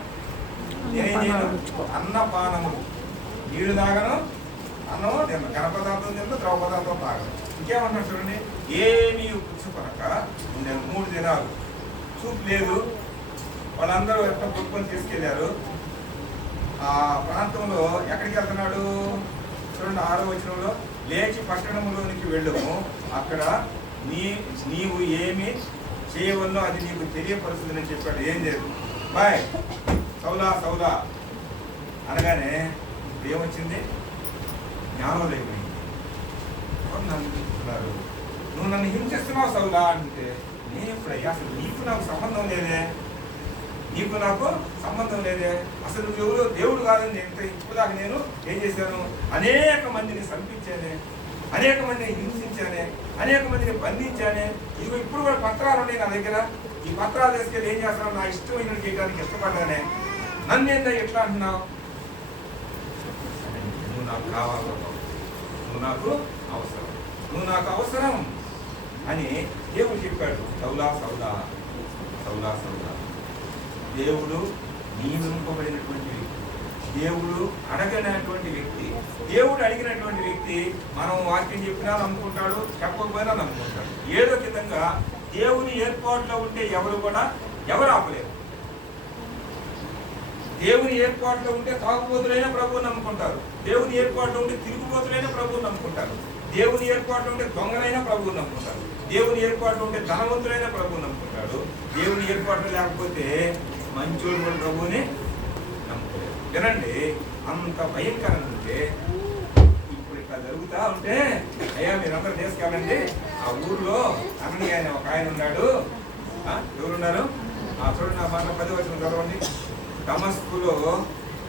అన్నపానములు, నీళ్లు తాగను, అన్నం తిన్న, గణపదార్థం తిన్న, ద్రౌపదార్థం తాగను. ఇంకేమన్నాడు చూడండి, ఏమీ పుచ్చుకొనక నేను 3 దినాలు చూపు లేదు. వాళ్ళందరూ ఎట్లా పుట్టుకొని తీసుకెళ్లారు. ఆ ప్రాంతంలో ఎక్కడికి వెళ్తున్నాడు చూడండి. 6వ వచనంలో, లేచి పట్టణంలోనికి వెళ్ళము, అక్కడ నీవు ఏమి చేయవల్లో అది నీకు తెలియపరుస్తుందని చెప్పాడు. ఏం లేదు, బాయ్ సౌలా సౌలా అనగానే ఏమొచ్చింది? జ్ఞానం అయిపోయింది. నన్ను చూస్తున్నారు, నువ్వు నన్ను హింసిస్తున్నావు సౌలా అంటే, నేను ఎప్పుడయ్యా అసలు నీకు నాకు సంబంధం లేదే, నీకు నాకు సంబంధం లేదే, అసలు నువ్వు ఎవరో దేవుడు కాదని ఇప్పుడు దాకా నేను ఏం చేశాను? అనేక మందిని చంపించానే, అనేక మందిని హింసించానే, అనేక మందిని బంధించానే. ఇదిగో ఇప్పుడు కూడా పత్రాలు ఉన్నాయి నా దగ్గర. ఈ పత్రాలు తీసుకెళ్ళి ఏం చేస్తాను? నా ఇష్టమైన చేయడానికి ఇష్టపడ్డానే. నన్ను ఏందా ఎట్లా అంటున్నావు? నువ్వు నాకు కావాలి, నువ్వు నాకు అవసరం, నువ్వు నాకు అవసరం అని దేవుడు చెప్పాడు. సౌలా సౌలా సౌలా సౌలా. దేవుడు నియమింపబడినటువంటి వ్యక్తి, దేవుడు అడగనటువంటి వ్యక్తి, దేవుడు అడిగినటువంటి వ్యక్తి. మనం వాక్యం చెప్పినా నమ్ముకుంటాడు, చెప్పకపోయినా నమ్ముకుంటాడు. ఏదో విధంగా దేవుని ఏర్పాటులో ఉంటే ఎవరు ఆపలేరు. దేవుని ఏర్పాటులో ఉంటే తాగుబోతులైన ప్రభువు నమ్ముకుంటారు, దేవుని ఏర్పాటులో ఉంటే తిరుగుబోతులైన ప్రభువు నమ్ముకుంటారు, దేవుని ఏర్పాటులో ఉంటే దొంగలైన ప్రభువు నమ్ముకుంటారు, దేవుని ఏర్పాటులో ఉంటే ధనవంతులైన ప్రభువు నమ్ముకుంటాడు. దేవుని ఏర్పాటు లేకపోతే మంచోడు కూడా ప్రభువుని నమ్ముకోలేదు. వినండి, అంత భయంకరంగా ఉంటే ఇప్పుడు ఇక్కడ జరుగుతూ ఉంటే, అయ్యా మీరందరూ తీసుకెళ్ళండి, ఆ ఊర్లో అననీయ అనే ఒక ఆయన ఉన్నాడు. ఎవరున్నారు? చూడండి, నా మాట 10వ వచనం చదవండి. దమస్కులో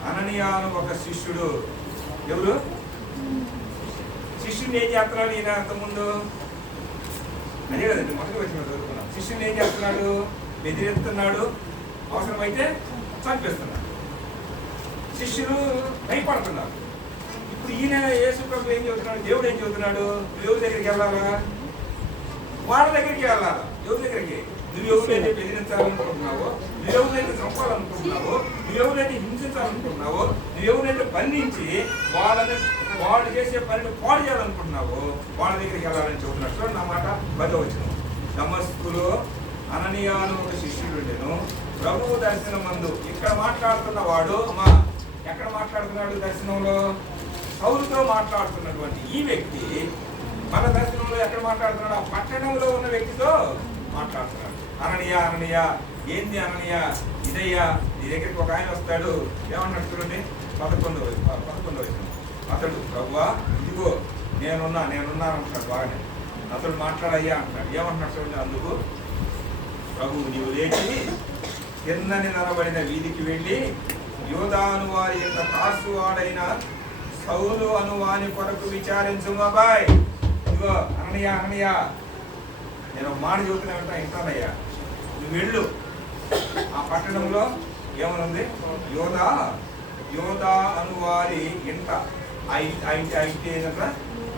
అననీయ అను ఒక శిష్యుడు. ఎవరు? శిష్యుని ఏం చేస్తున్నాడు ఈయన? అంతకుముందు అదే కదండి, మొదటి వచ్చిన చదువుకున్నాం. శిష్యుని ఏం చేస్తున్నాడు? బెదిరిస్తున్నాడు, అవసరమైతే చంపేస్తున్నాడు. శిష్యులు భయపడుతున్నారు. ఇప్పుడు ఈయన యేసు ప్రభు ఏం చెబుతున్నాడు? దేవుడు ఏం చెబుతున్నాడు? నువ్వు ఎవరి దగ్గరికి వెళ్ళాలా? వాళ్ళ దగ్గరికి వెళ్ళాలా? ఎవరి దగ్గరికి? నువ్వు ఎవరైతే బెదిరించాలనుకుంటున్నావో, నువ్వు ఎవరైతే చంపాలనుకుంటున్నావో, నువ్వు ఎవరైతే హింసించాలనుకుంటున్నావో, నువ్వు ఎవరైతే బంధించి వాళ్ళు చేసే పనిని పాడు చేయాలనుకుంటున్నావో వాళ్ళ దగ్గరికి వెళ్ళాలని చెబుతున్నాడు. చూడండి, నా మాట 10వ వచనం. దమస్కులో అననీయ అను ఒక శిష్యుడు ఉండెను. ప్రభువు దర్శనం మందు. ఇక్కడ మాట్లాడుతున్న వాడు ఎక్కడ మాట్లాడుతున్నాడు? దర్శనంలో సౌలుతో మాట్లాడుతున్నటువంటి ఈ వ్యక్తి మన దర్శనంలో ఎక్కడ మాట్లాడుతున్నాడు? ఆ పట్టణంలో ఉన్న వ్యక్తితో మాట్లాడుతున్నాడు. అననీయ అననీయ, ఏంది అననీయ? ఇదయ్యా, నీ దగ్గరికి ఒక ఆయన వస్తాడు. ఏమన్నాడు చూడండి, 11వ వచనం. అతడు, ప్రభువా ఇదిగో నేనున్నాను అంటాడు. బాగానే అతడు మాట్లాడయ్యా అంటాడు. ఏమంటున్నాడు చూడండి. అందుకు ప్రభువు, నీవు లేచి కిందని నరబడిన వీధికి వెళ్ళి యోధాను వారి యొక్క తాసు వాడైన సౌలు అను వాని కొరకు విచారించు. బాయ్ ఇదిగో అననీయ, నేను మాట చెబుతున్నా వింటానయ్యా, నువ్వు వెళ్ళు. ఆ పట్టణంలో ఏమనుంది? యోధా అను వారి ఇంట. ఆ ఇంటి ఏంటంటే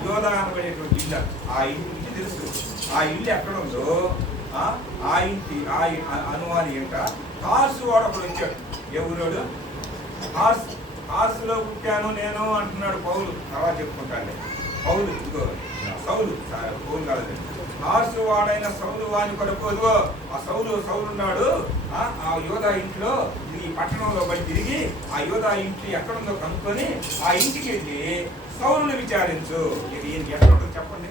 యోధా అనబడేటువంటి ఇల్లు. ఆ ఇంటి నుంచి తెలుసు. ఆ ఇల్లు ఎక్కడ ఉందో ఆ ఇంటి అనువాని ఇంట తార్సు వాడు ఒకడు వచ్చాడు. ఎవరోడు? తార్సులో పుట్టాను నేను అంటున్నాడు పౌలు. తర్వాత చెప్పుకుంటాను. పౌలు ఇదిగో సౌలు పౌలు కాదు, తార్సు వాడైన సౌలు వాని కొరకు ఇదిగో ఆ సౌలు ఉన్నాడు. ఆ యోధా ఇంట్లో ఈ పట్టణంలో బట్టి తిరిగి ఆ యోధా ఇంటి ఎక్కడుందో కనుక్కొని ఆ ఇంటికి వెళ్ళి సౌలుని విచారించు. ఈయన ఎక్కడుంటుంది చెప్పండి,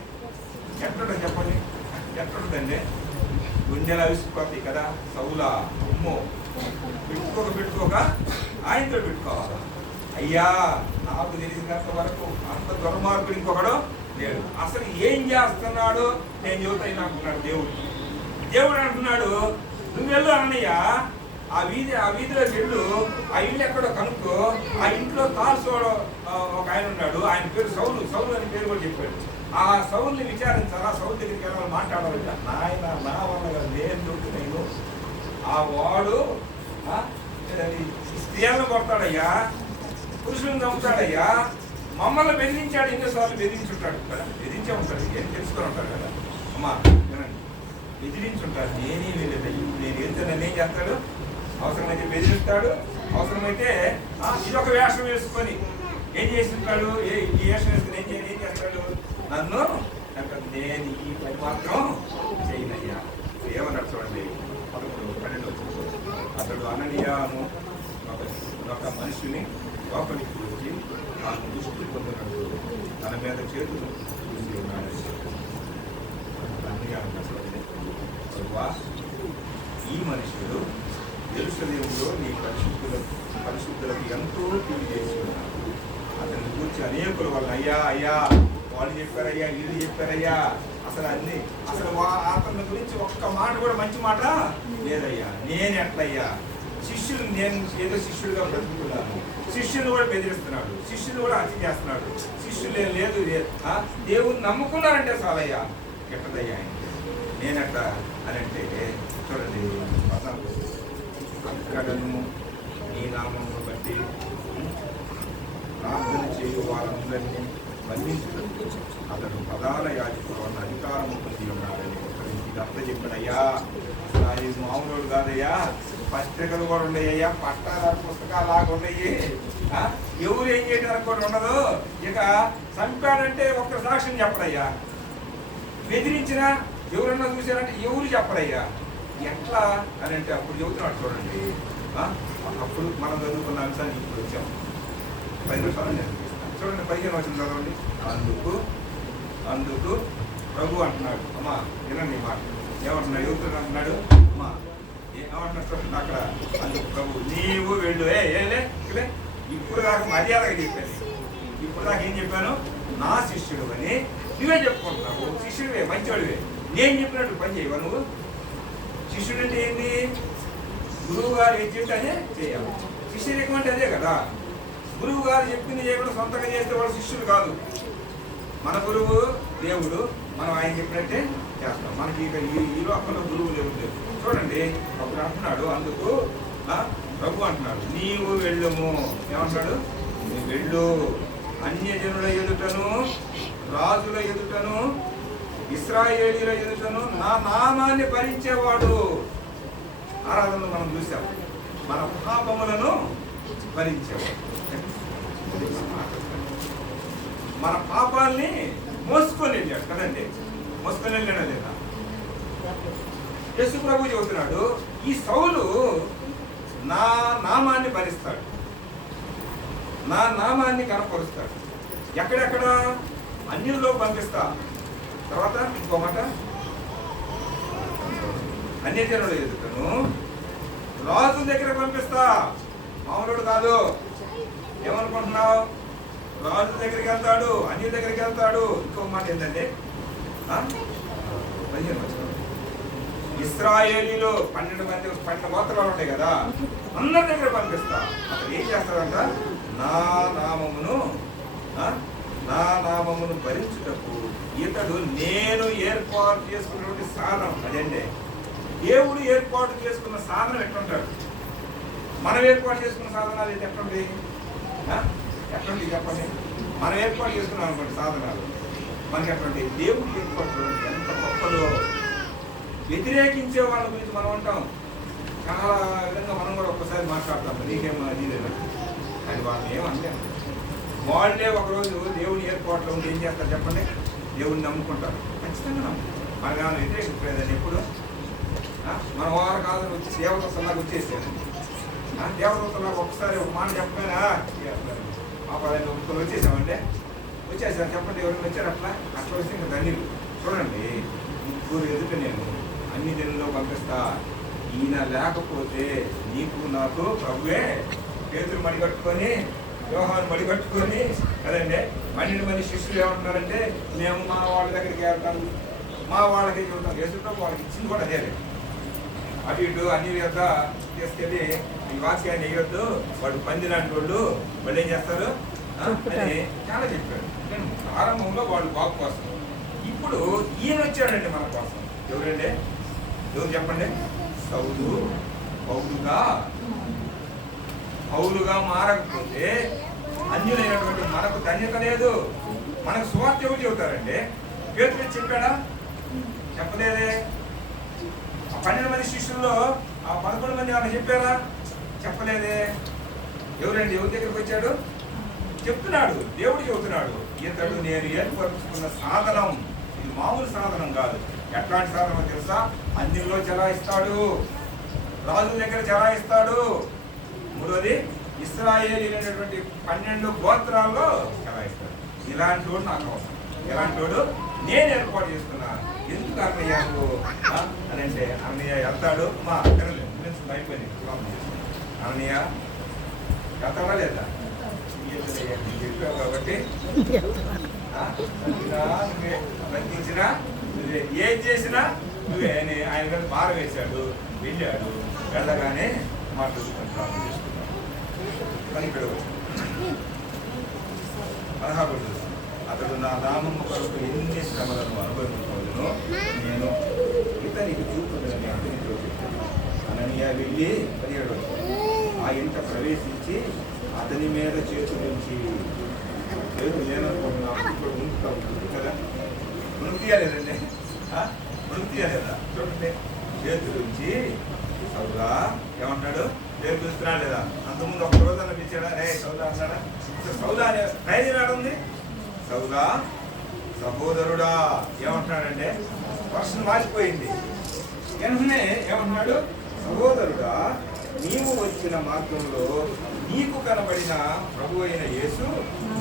ఎక్కడుంటుంది చెప్పండి, ఎక్కడుంటుందండి? గుండెలు అవిసిపోతాయి కదా. సౌలా అమ్మో, పెట్టుకోక ఆయనతో పెట్టుకోవాలా? అయ్యా నాకు తెలిసినంత వరకు అంత దుర్మార్గుడు ఇంకొకడు లేడు. అసలు ఏం చేస్తున్నాడు నేను చెబుతాను అంటున్నాడు దేవుడు అంటున్నాడు, నువ్వు వెళ్ళు అన్నయ్య, ఆ వీధిలోకి వెళ్ళు, ఆ ఇల్లు ఎక్కడో కనుక్కో, ఆ ఇంట్లో తార్సు ఒక ఆయన ఉన్నాడు, ఆయన పేరు సౌలు అని పేరు కూడా చెప్పాడు. ఆ సౌల్ని విచారించాలా, సౌలు దగ్గరికి వెళ్ళాలి, మాట్లాడాలి. నాయన నా వల్ల నేను దొరుకుతున్నాను, ఆ వాడు స్త్రీలను కొడతాడయ్యా, పురుషులను చంపుతాడయ్యా, మమ్మల్ని బెదిరించాడు, ఎన్నోసార్లు బెదిరించుంటాడు కదా, బెదిరించే ఉంటాడు, ఏం తెలుసుకొని ఉంటాడు కదా. అమ్మా వినండి, బెదిరించుంటాడు. నేనే వెళ్ళేది, నేను వెళ్తే నన్ను ఏం చేస్తాడు? అవసరమైతే బెదిరిస్తాడు, అవసరమైతే ఇదొక వేషం వేసుకొని ఏం చేస్తుంటాడు, ఈ వేషం వేసుకుని ఏం చేస్తాడు? నన్ను నేను ఈ పని మాత్రం చేయనయ్యా. ఏమన్నాడు చూడండి, 11-12 అతడు అననీయాను ఒక మనిషిని లోపలికి వచ్చి తాను దృష్టి పొందినట్టు తన మీద చేతులు చూసి ఉన్నాడు. ఈ మనుషుడు యెరూషలేములో నీ పరిశుద్ధులకు ఎంతో కీడు చేసి ఉన్నాడు. అతని గురించి అనేకుల వల్ల అయ్యా వాళ్ళు చెప్పారయ్యా, వీళ్ళు చెప్పారయ్యా, అసలు అతని గురించి ఒక్క మాట కూడా మంచి మాట లేదయ్యా. నేను ఎట్లయ్యా శిష్యులు, నేను ఏదో శిష్యుడిగా బ్రతుకుతున్నాను, శిష్యులు కూడా బెదిరిస్తున్నాడు, శిష్యులు కూడా హత్య చేస్తున్నాడు, శిష్యులు లేదు దేవుని నమ్ముకున్నారంటే చాలయ్యా, ఎట్టదయ్యా నేనెట్ట అని అంటే చూడండి, అక్కడను నీ నామమును బట్టి ప్రార్థన చేయు వారందరినీ బంధించడానికి అతడు ప్రధాన యాజకుడు అన్న అధికారం పొంది ఉన్నాడని ఇదంతా చెప్పాడయ్యా. అసలు అది మామూలు కాదయ్యా, పత్రికలు కూడా ఉండయ్యా, పట్టాదారు పుస్తకాలు లాగా ఉండయి, ఎవరు ఏం చేయడానికి కూడా ఉండదు. ఇక చంపాడంటే ఒక్క సాక్ష్యం చెప్పడయ్యా, బెదిరించిన ఎవరన్నా చూశారంటే ఎవరు చెప్పడయ్యా. ఎట్లా అని అంటే అప్పుడు చెబుతున్నాడు చూడండి. అప్పుడు మనం చదువుకున్న అంశానికి ఇప్పుడు వచ్చాం. 10 నిమిషాలు నేను చూడండి, 15 వచనం చదవండి. అందుకు ప్రభు అంటున్నాడు, అమ్మా వినండి మాట, ఏమంటున్నాడు? యువతుడు అంటున్నాడు, అమ్మా ఏమంటున్నాడు చూడండి అక్కడ. అందుకు ప్రభు నీవు వెళ్ళు. ఏలే ఇప్పుడు దాకా మర్యాదగా చెప్పాను, ఇప్పుడు దాకా ఏం చెప్పాను? నా శిష్యుడు అని నువ్వే చెప్పుకుంటున్నావు, శిష్యుడివే, మంచివాడివే, నేను చెప్పినట్టు పని చేయవా నువ్వు? శిష్యుడు అంటే ఏంటి? గురువు గారు ఏం చెప్తే అదే చేయాలి. శిష్యుడు అంటే అదే కదా. గురువు గారు చెప్పింది చేయకుండా సొంతంగా చేస్తే వాడు శిష్యుడు కాదు. మన గురువు దేవుడు, మనం ఆయన చెప్పినట్టే చేస్తాం. మనకి ఇక ఈ లోకంలో గురువు లేవు. చూడండి అప్పుడు అంటున్నాడు, అందుకు ప్రభు అంటున్నాడు, నీవు వెళ్ళుము. ఏమంటున్నాడు? నువ్వు వెళ్ళు, అన్యజనుల ఎదుటను, రాజుల ఎదుటను, ఇశ్రాయేలీయుల ఎదుటను నా నామాన్ని భరించేవాడు. ఆరాధనలో మనం చూసాం, మన పాపములను భరించేవాడు, మన పాపాల్ని మోసుకొని వెళ్ళాడు కదండి. మోసుకొని వెళ్ళాడా లేదా? యేసు ప్రభు చెబుతున్నాడు, ఈ సౌలు నా నామాన్ని భరిస్తాడు, నా నామాన్ని కనపరుస్తాడు. ఎక్కడెక్కడ? అన్యుల్లో పంపిస్తా. తర్వాత ఇంకో మాట, అన్యజనుల ఎదుటను, రాజు దగ్గర పంపిస్తా. మామూలుడు కాదు. ఏమనుకుంటున్నావు? రాజు దగ్గరికి వెళ్తాడు, అన్యుల దగ్గరికి వెళ్తాడు. ఇంకో మాట ఏంటంటే, ఇశ్రాయేలీలో 12 గోత్రాలు ఉంటాయి కదా, అందరి దగ్గర పంపిస్తా. అతను ఏం చేస్తాడంట? నా నామమును భరించుటకు ఇతడు నేను ఏర్పాటు చేసుకున్నటువంటి సాధనం. అదండి దేవుడు ఏర్పాటు చేసుకున్న సాధనం ఎట్లుంటాడు? మనం ఏర్పాటు చేసుకున్న సాధనాలు అయితే ఎట్లుంటాయి? ఎట్లుంటాయి చెప్పండి. మనం ఏర్పాటు చేసుకున్నాం అనుకోండి సాధనాలు, మనకి ఎట్లుంటాయి? దేవుడు ఏర్పాటు ఎంత గొప్పలో. వ్యతిరేకించే వాళ్ళ గురించి మనం అంటాం చాలా విధంగా, మనం కూడా ఒక్కసారి మాట్లాడతాం, నీకేమో నీదేనా అది వాళ్ళని ఏమనలేదు. వాళ్ళే ఒకరోజు దేవుని ఏర్పాట్లో ఉండి ఏం చేస్తారు చెప్పండి, దేవుడిని నమ్ముకుంటారు. ఖచ్చితంగా నమ్ముకుంటారు. మనకు ఏమైనా వ్యతిరేకించలేదండి ఎప్పుడు. మన వారు కాదని వచ్చి దేవదూతలాగా వచ్చేసారు. దేవదూతలాగా ఒకసారి ఒక మాట చెప్పగానే ఆ పదాన్ని ఒక్కరు వచ్చేసామంటే వచ్చేసారు. చెప్పండి ఎవరైనా వచ్చారు అట్లా వస్తే ఇంకా ధన్యులు. చూడండి, ముగ్గురు ఎదుట నేను అన్ని దినంలో పంపిస్తా. ఈయన లేకపోతే నీకు నాకు ప్రభువే. పేతురు మడిగట్టుకొని, యోహాను మడిగట్టుకొని కదండి. 12 మంది శిష్యులు ఏమంటున్నారంటే, మేము మా వాళ్ళ దగ్గరికి వెళ్తాం, మా వాళ్ళకి వెళ్తాం. యేసుప్రభు వాళ్ళకి ఇచ్చింది కూడా అదే. అటు ఇటు అన్ని యొక్క తీసుకెళ్ళి ఈ వాక్యాన్ని వేయొద్దు, వాడు పంది లాంటి వాళ్ళు వాళ్ళు ఏం చేస్తారు అని చాలా చెప్పాడు. నేను ప్రారంభంలో వాళ్ళు బాగు కోసం. ఇప్పుడు ఈయన వచ్చాడండి మన కోసం. ఎవరండి? ఎవరు చెప్పండి? సౌలు. పౌలుగా మారకపోతే అన్యులైనటువంటి మనకు ధన్యత లేదు. మనకు సువార్త ఎవరు చెబుతారండి? పేతురు చెప్పాడా? చెప్పలేదే. ఆ 12 మంది శిష్యుల్లో ఆ 11 మంది ఏమైనా చెప్పారా? చెప్పలేదే. ఎవరండి? ఎవరి దగ్గరికి వచ్చాడు? చెప్తున్నాడు, దేవుడు చెబుతున్నాడు, ఇతడు నేను ఏర్పరుచుకున్న సాధనం. ఇది మామూలు సాధనం కాదు. ఎట్లాంటి సాధనం తెలుసా? అన్నిల్లో చెలాయిస్తాడు, రాజుల దగ్గర చెలాయిస్తాడు. మూడోది, ఇశ్రాయేలీలైనటువంటి 12 గోత్రాల్లో చెలాయిస్తాడు. ఇలాంటి వాడు నాకు అవసరం. ఇలాంటి వాడు నేను ఏర్పాటు చేసుకున్నా. ఎందుకు అన్నయ్య అని అంటే, అన్నయ్య వెళ్తాడు. మా అయిపోయింది. అన్నయ్య వెళ్తాడా లేదా? చెప్పావు కాబట్టి నువ్వే బంధించినా, నువ్వే ఏం చేసినా నువ్వే అని ఆయన మీద భారం వేశాడు. వెళ్ళాడు. వెళ్ళగానే మాట్లాడుకుని ప్రార్థన చేసుకున్నాడు. కానీ ఇక్కడ 16 అతడు నా నామము కొరకు ఎన్ని శ్రమలను అనుభవించవలెనో నేను ఇతనికి చూపుదని అతనితో చెప్పాను. అననీయ వెళ్ళి 17 ఆ ఇంట ప్రవేశించి అతని మీద చేతులుంచి, చేతులు లేననుకున్నా ఇప్పుడు ఉనుకుతా ఉంటుంది కదా, ఉనుకు తీయలేదండి, ఉనుకు తీయలేదా? చూడండి, చేతులుంచి సౌదా ఏమంటాడు? పేరు చూస్తున్నాడు లేదా? అంతకుముందు ఒక రోజు అనిపించాడా? రే సౌదా అన్నాడా? సౌదా అనే రైలు ఉంది. సౌదా సహోదరుడా ఏమంటున్నాడంటే, వర్షం మారిపోయింది. వెంటనే ఏమంటున్నాడు? సహోదరుడా, నీవు వచ్చిన మార్గంలో నీకు కనబడిన ప్రభు అయిన యేసు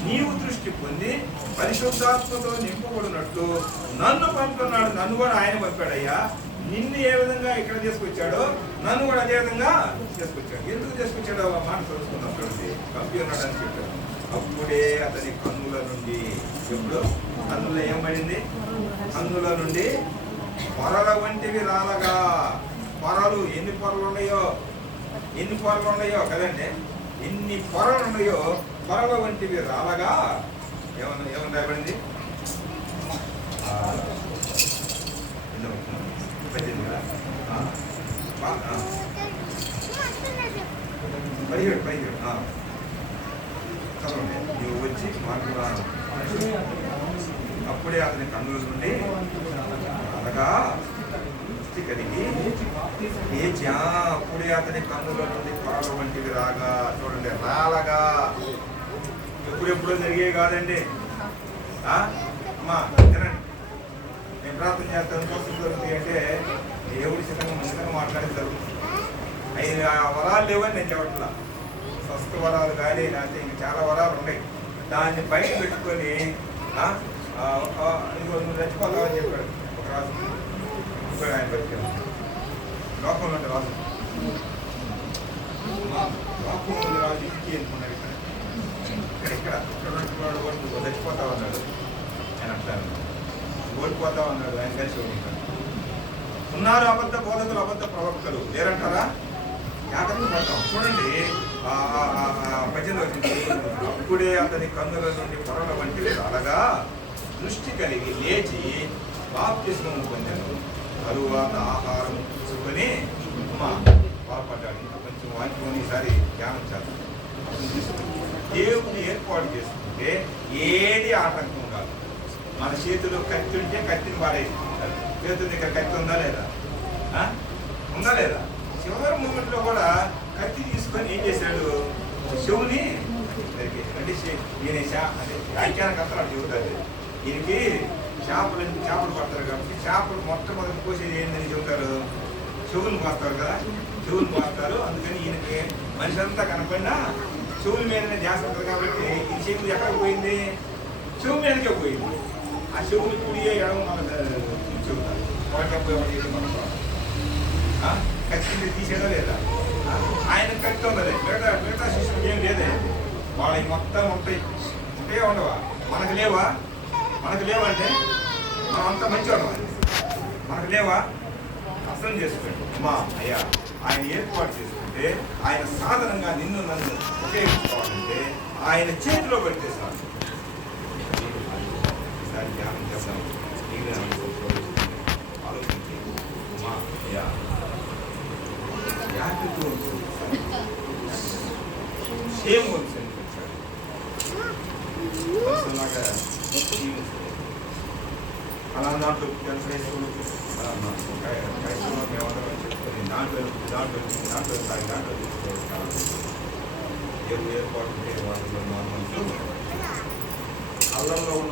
నీవు దృష్టి పొంది పరిశుద్ధాత్మతో నింపబడినట్లు నన్ను పంపుతున్నాడు. నన్ను కూడా ఆయన పంపాడయ్యా. నిన్ను ఏ విధంగా ఇక్కడ తీసుకొచ్చాడో నన్ను కూడా అదే విధంగా తీసుకొచ్చాడు. ఎందుకు తీసుకొచ్చాడో ఆ మాట తెలుసుకున్నాం. చూడండి, పంపి ఉన్నాడని చెప్పాడు. అప్పుడే అతని కన్నుల నుండి, ఎప్పుడు కన్నుల ఏమైంది? కన్నుల నుండి పొరల వంటివి రాలగా. పొరలు ఎన్ని పొరలు ఉన్నాయో కదండి, ఎన్ని పొరలు ఉన్నాయో పొరల వంటివి రాలగా. ఏమన్నా రాయబడింది? 17 చదవండి. నువ్వు వచ్చి మార్పుగా అప్పుడే అతని కన్నుల నుండి అలాగా కలిగి లేచి, అప్పుడే అతని కన్నుల నుండి పొరల వంటివి రాగా. చూడండి, రాలగా. ఎప్పుడెప్పుడో జరిగే కాదండి. అమ్మా తినండి, నేను ప్రార్థన చేస్తాను. కోసం జరుగుతుంది అంటే దేవుడి సిద్ధంగా మంచిగా మాట్లాడి జరుగుతుంది. ఆ వరాలు లేవని నేను చెప్పట్లా. స్వస్థ వరాలు కానీ లేకపోతే ఇంకా చాలా వరాలు ఉన్నాయి. దాన్ని బయట పెట్టుకొని నువ్వు రెచ్చిపోతావని చెప్పాడు ఒక రాజు. ఇప్పుడు ఆయన బతికాడు. లోకంలో ఉండే రాజు, లోకంలో ఉండే రాజు ఇంటికి అనుకున్నాడు. ఇక్కడ ఉన్నటువంటి వాడు చచ్చిపోతావు అన్నాడు. ఆయన అంటారు ఓడిపోతావు అన్నాడు. ఆయన కలిసి ఓడిపోతాడు. ఉన్నారు అబద్ధ బోధకులు, అబద్ధ ప్రవక్తలు లేరంటారా? జాగ్రత్త పడతాం. చూడండి, 18 అప్పుడే అతని కన్నుల నుండి పొరల వంటివి రాలగా దృష్టి కలిగి లేచి బాప్తిస్మం పొందాను. తరువాత ఆహారం తీసుకొని బాధపడ్డాడు. ఇంకా కొంచెం వాంచుకొని ఈసారి ధ్యానం చేస్తాను. దేవుని ఏర్పాటు చేసుకుంటే ఏది ఆటంకం కాదు. మన చేతిలో కత్తి ఉంటే కత్తిని పాడేసుకుంటారు. చేతుల దగ్గర కత్తి ఉందా లేదా? చివరి మూమెంట్లో కూడా కత్తి తీసుకొని ఏం చేశాడు? శివుని అంటే ఈయన అంటే వ్యాఖ్యానం అంతా నాకు చెబుతారు. ఈయనకి చేపలు పడతారు కాబట్టి చేపలు మొట్టమొదటి కోసేది ఏందని చెబుతారు, చెవులు పోస్తారు కదా, చెవులు పోస్తారు. అందుకని ఈయనకి మనిషి అంతా కనపడినా చెవుల మీదనే ధ్యాస ఉంటుంది కాబట్టి ఈ చెవులు ఎక్కడికి పోయింది, చెవు మీదకే పోయింది. ఆ చెవులు కుడి ఎడమ మన చెబుతారు. ఒకటి మనకు ఖచ్చితంగా తీసేయడం లేదా, ఆయన కత్తి ఉన్నది. మిగతా శిష్యులకు ఏం లేదే, వాళ్ళకి మొత్తం ఉంటాయి. ఉండవా? మనకు లేవా? మనకు లేవంటే మనం అంతా మంచివాళ్ళం. మనకు లేవా? అర్థం చేసుకోండి. అమ్మా అయ్యా, ఆయన ఏర్పాటు చేసుకుంటే ఆయన సాధనంగా నిన్ను నన్ను ఉపయోగించుకోవాలంటే ఆయన చేతిలో పెడితే సార్ ఈసారి ధ్యానం చేస్తాం. ఆలోచించి అమ్మా అయ్యా సేమ్ వచ్చింది అలా దాంట్లో క్రైస్తవులు మేమందరం చెప్పుకొని దాంట్లో ఏర్పాటు అల్లంలో ఉన్న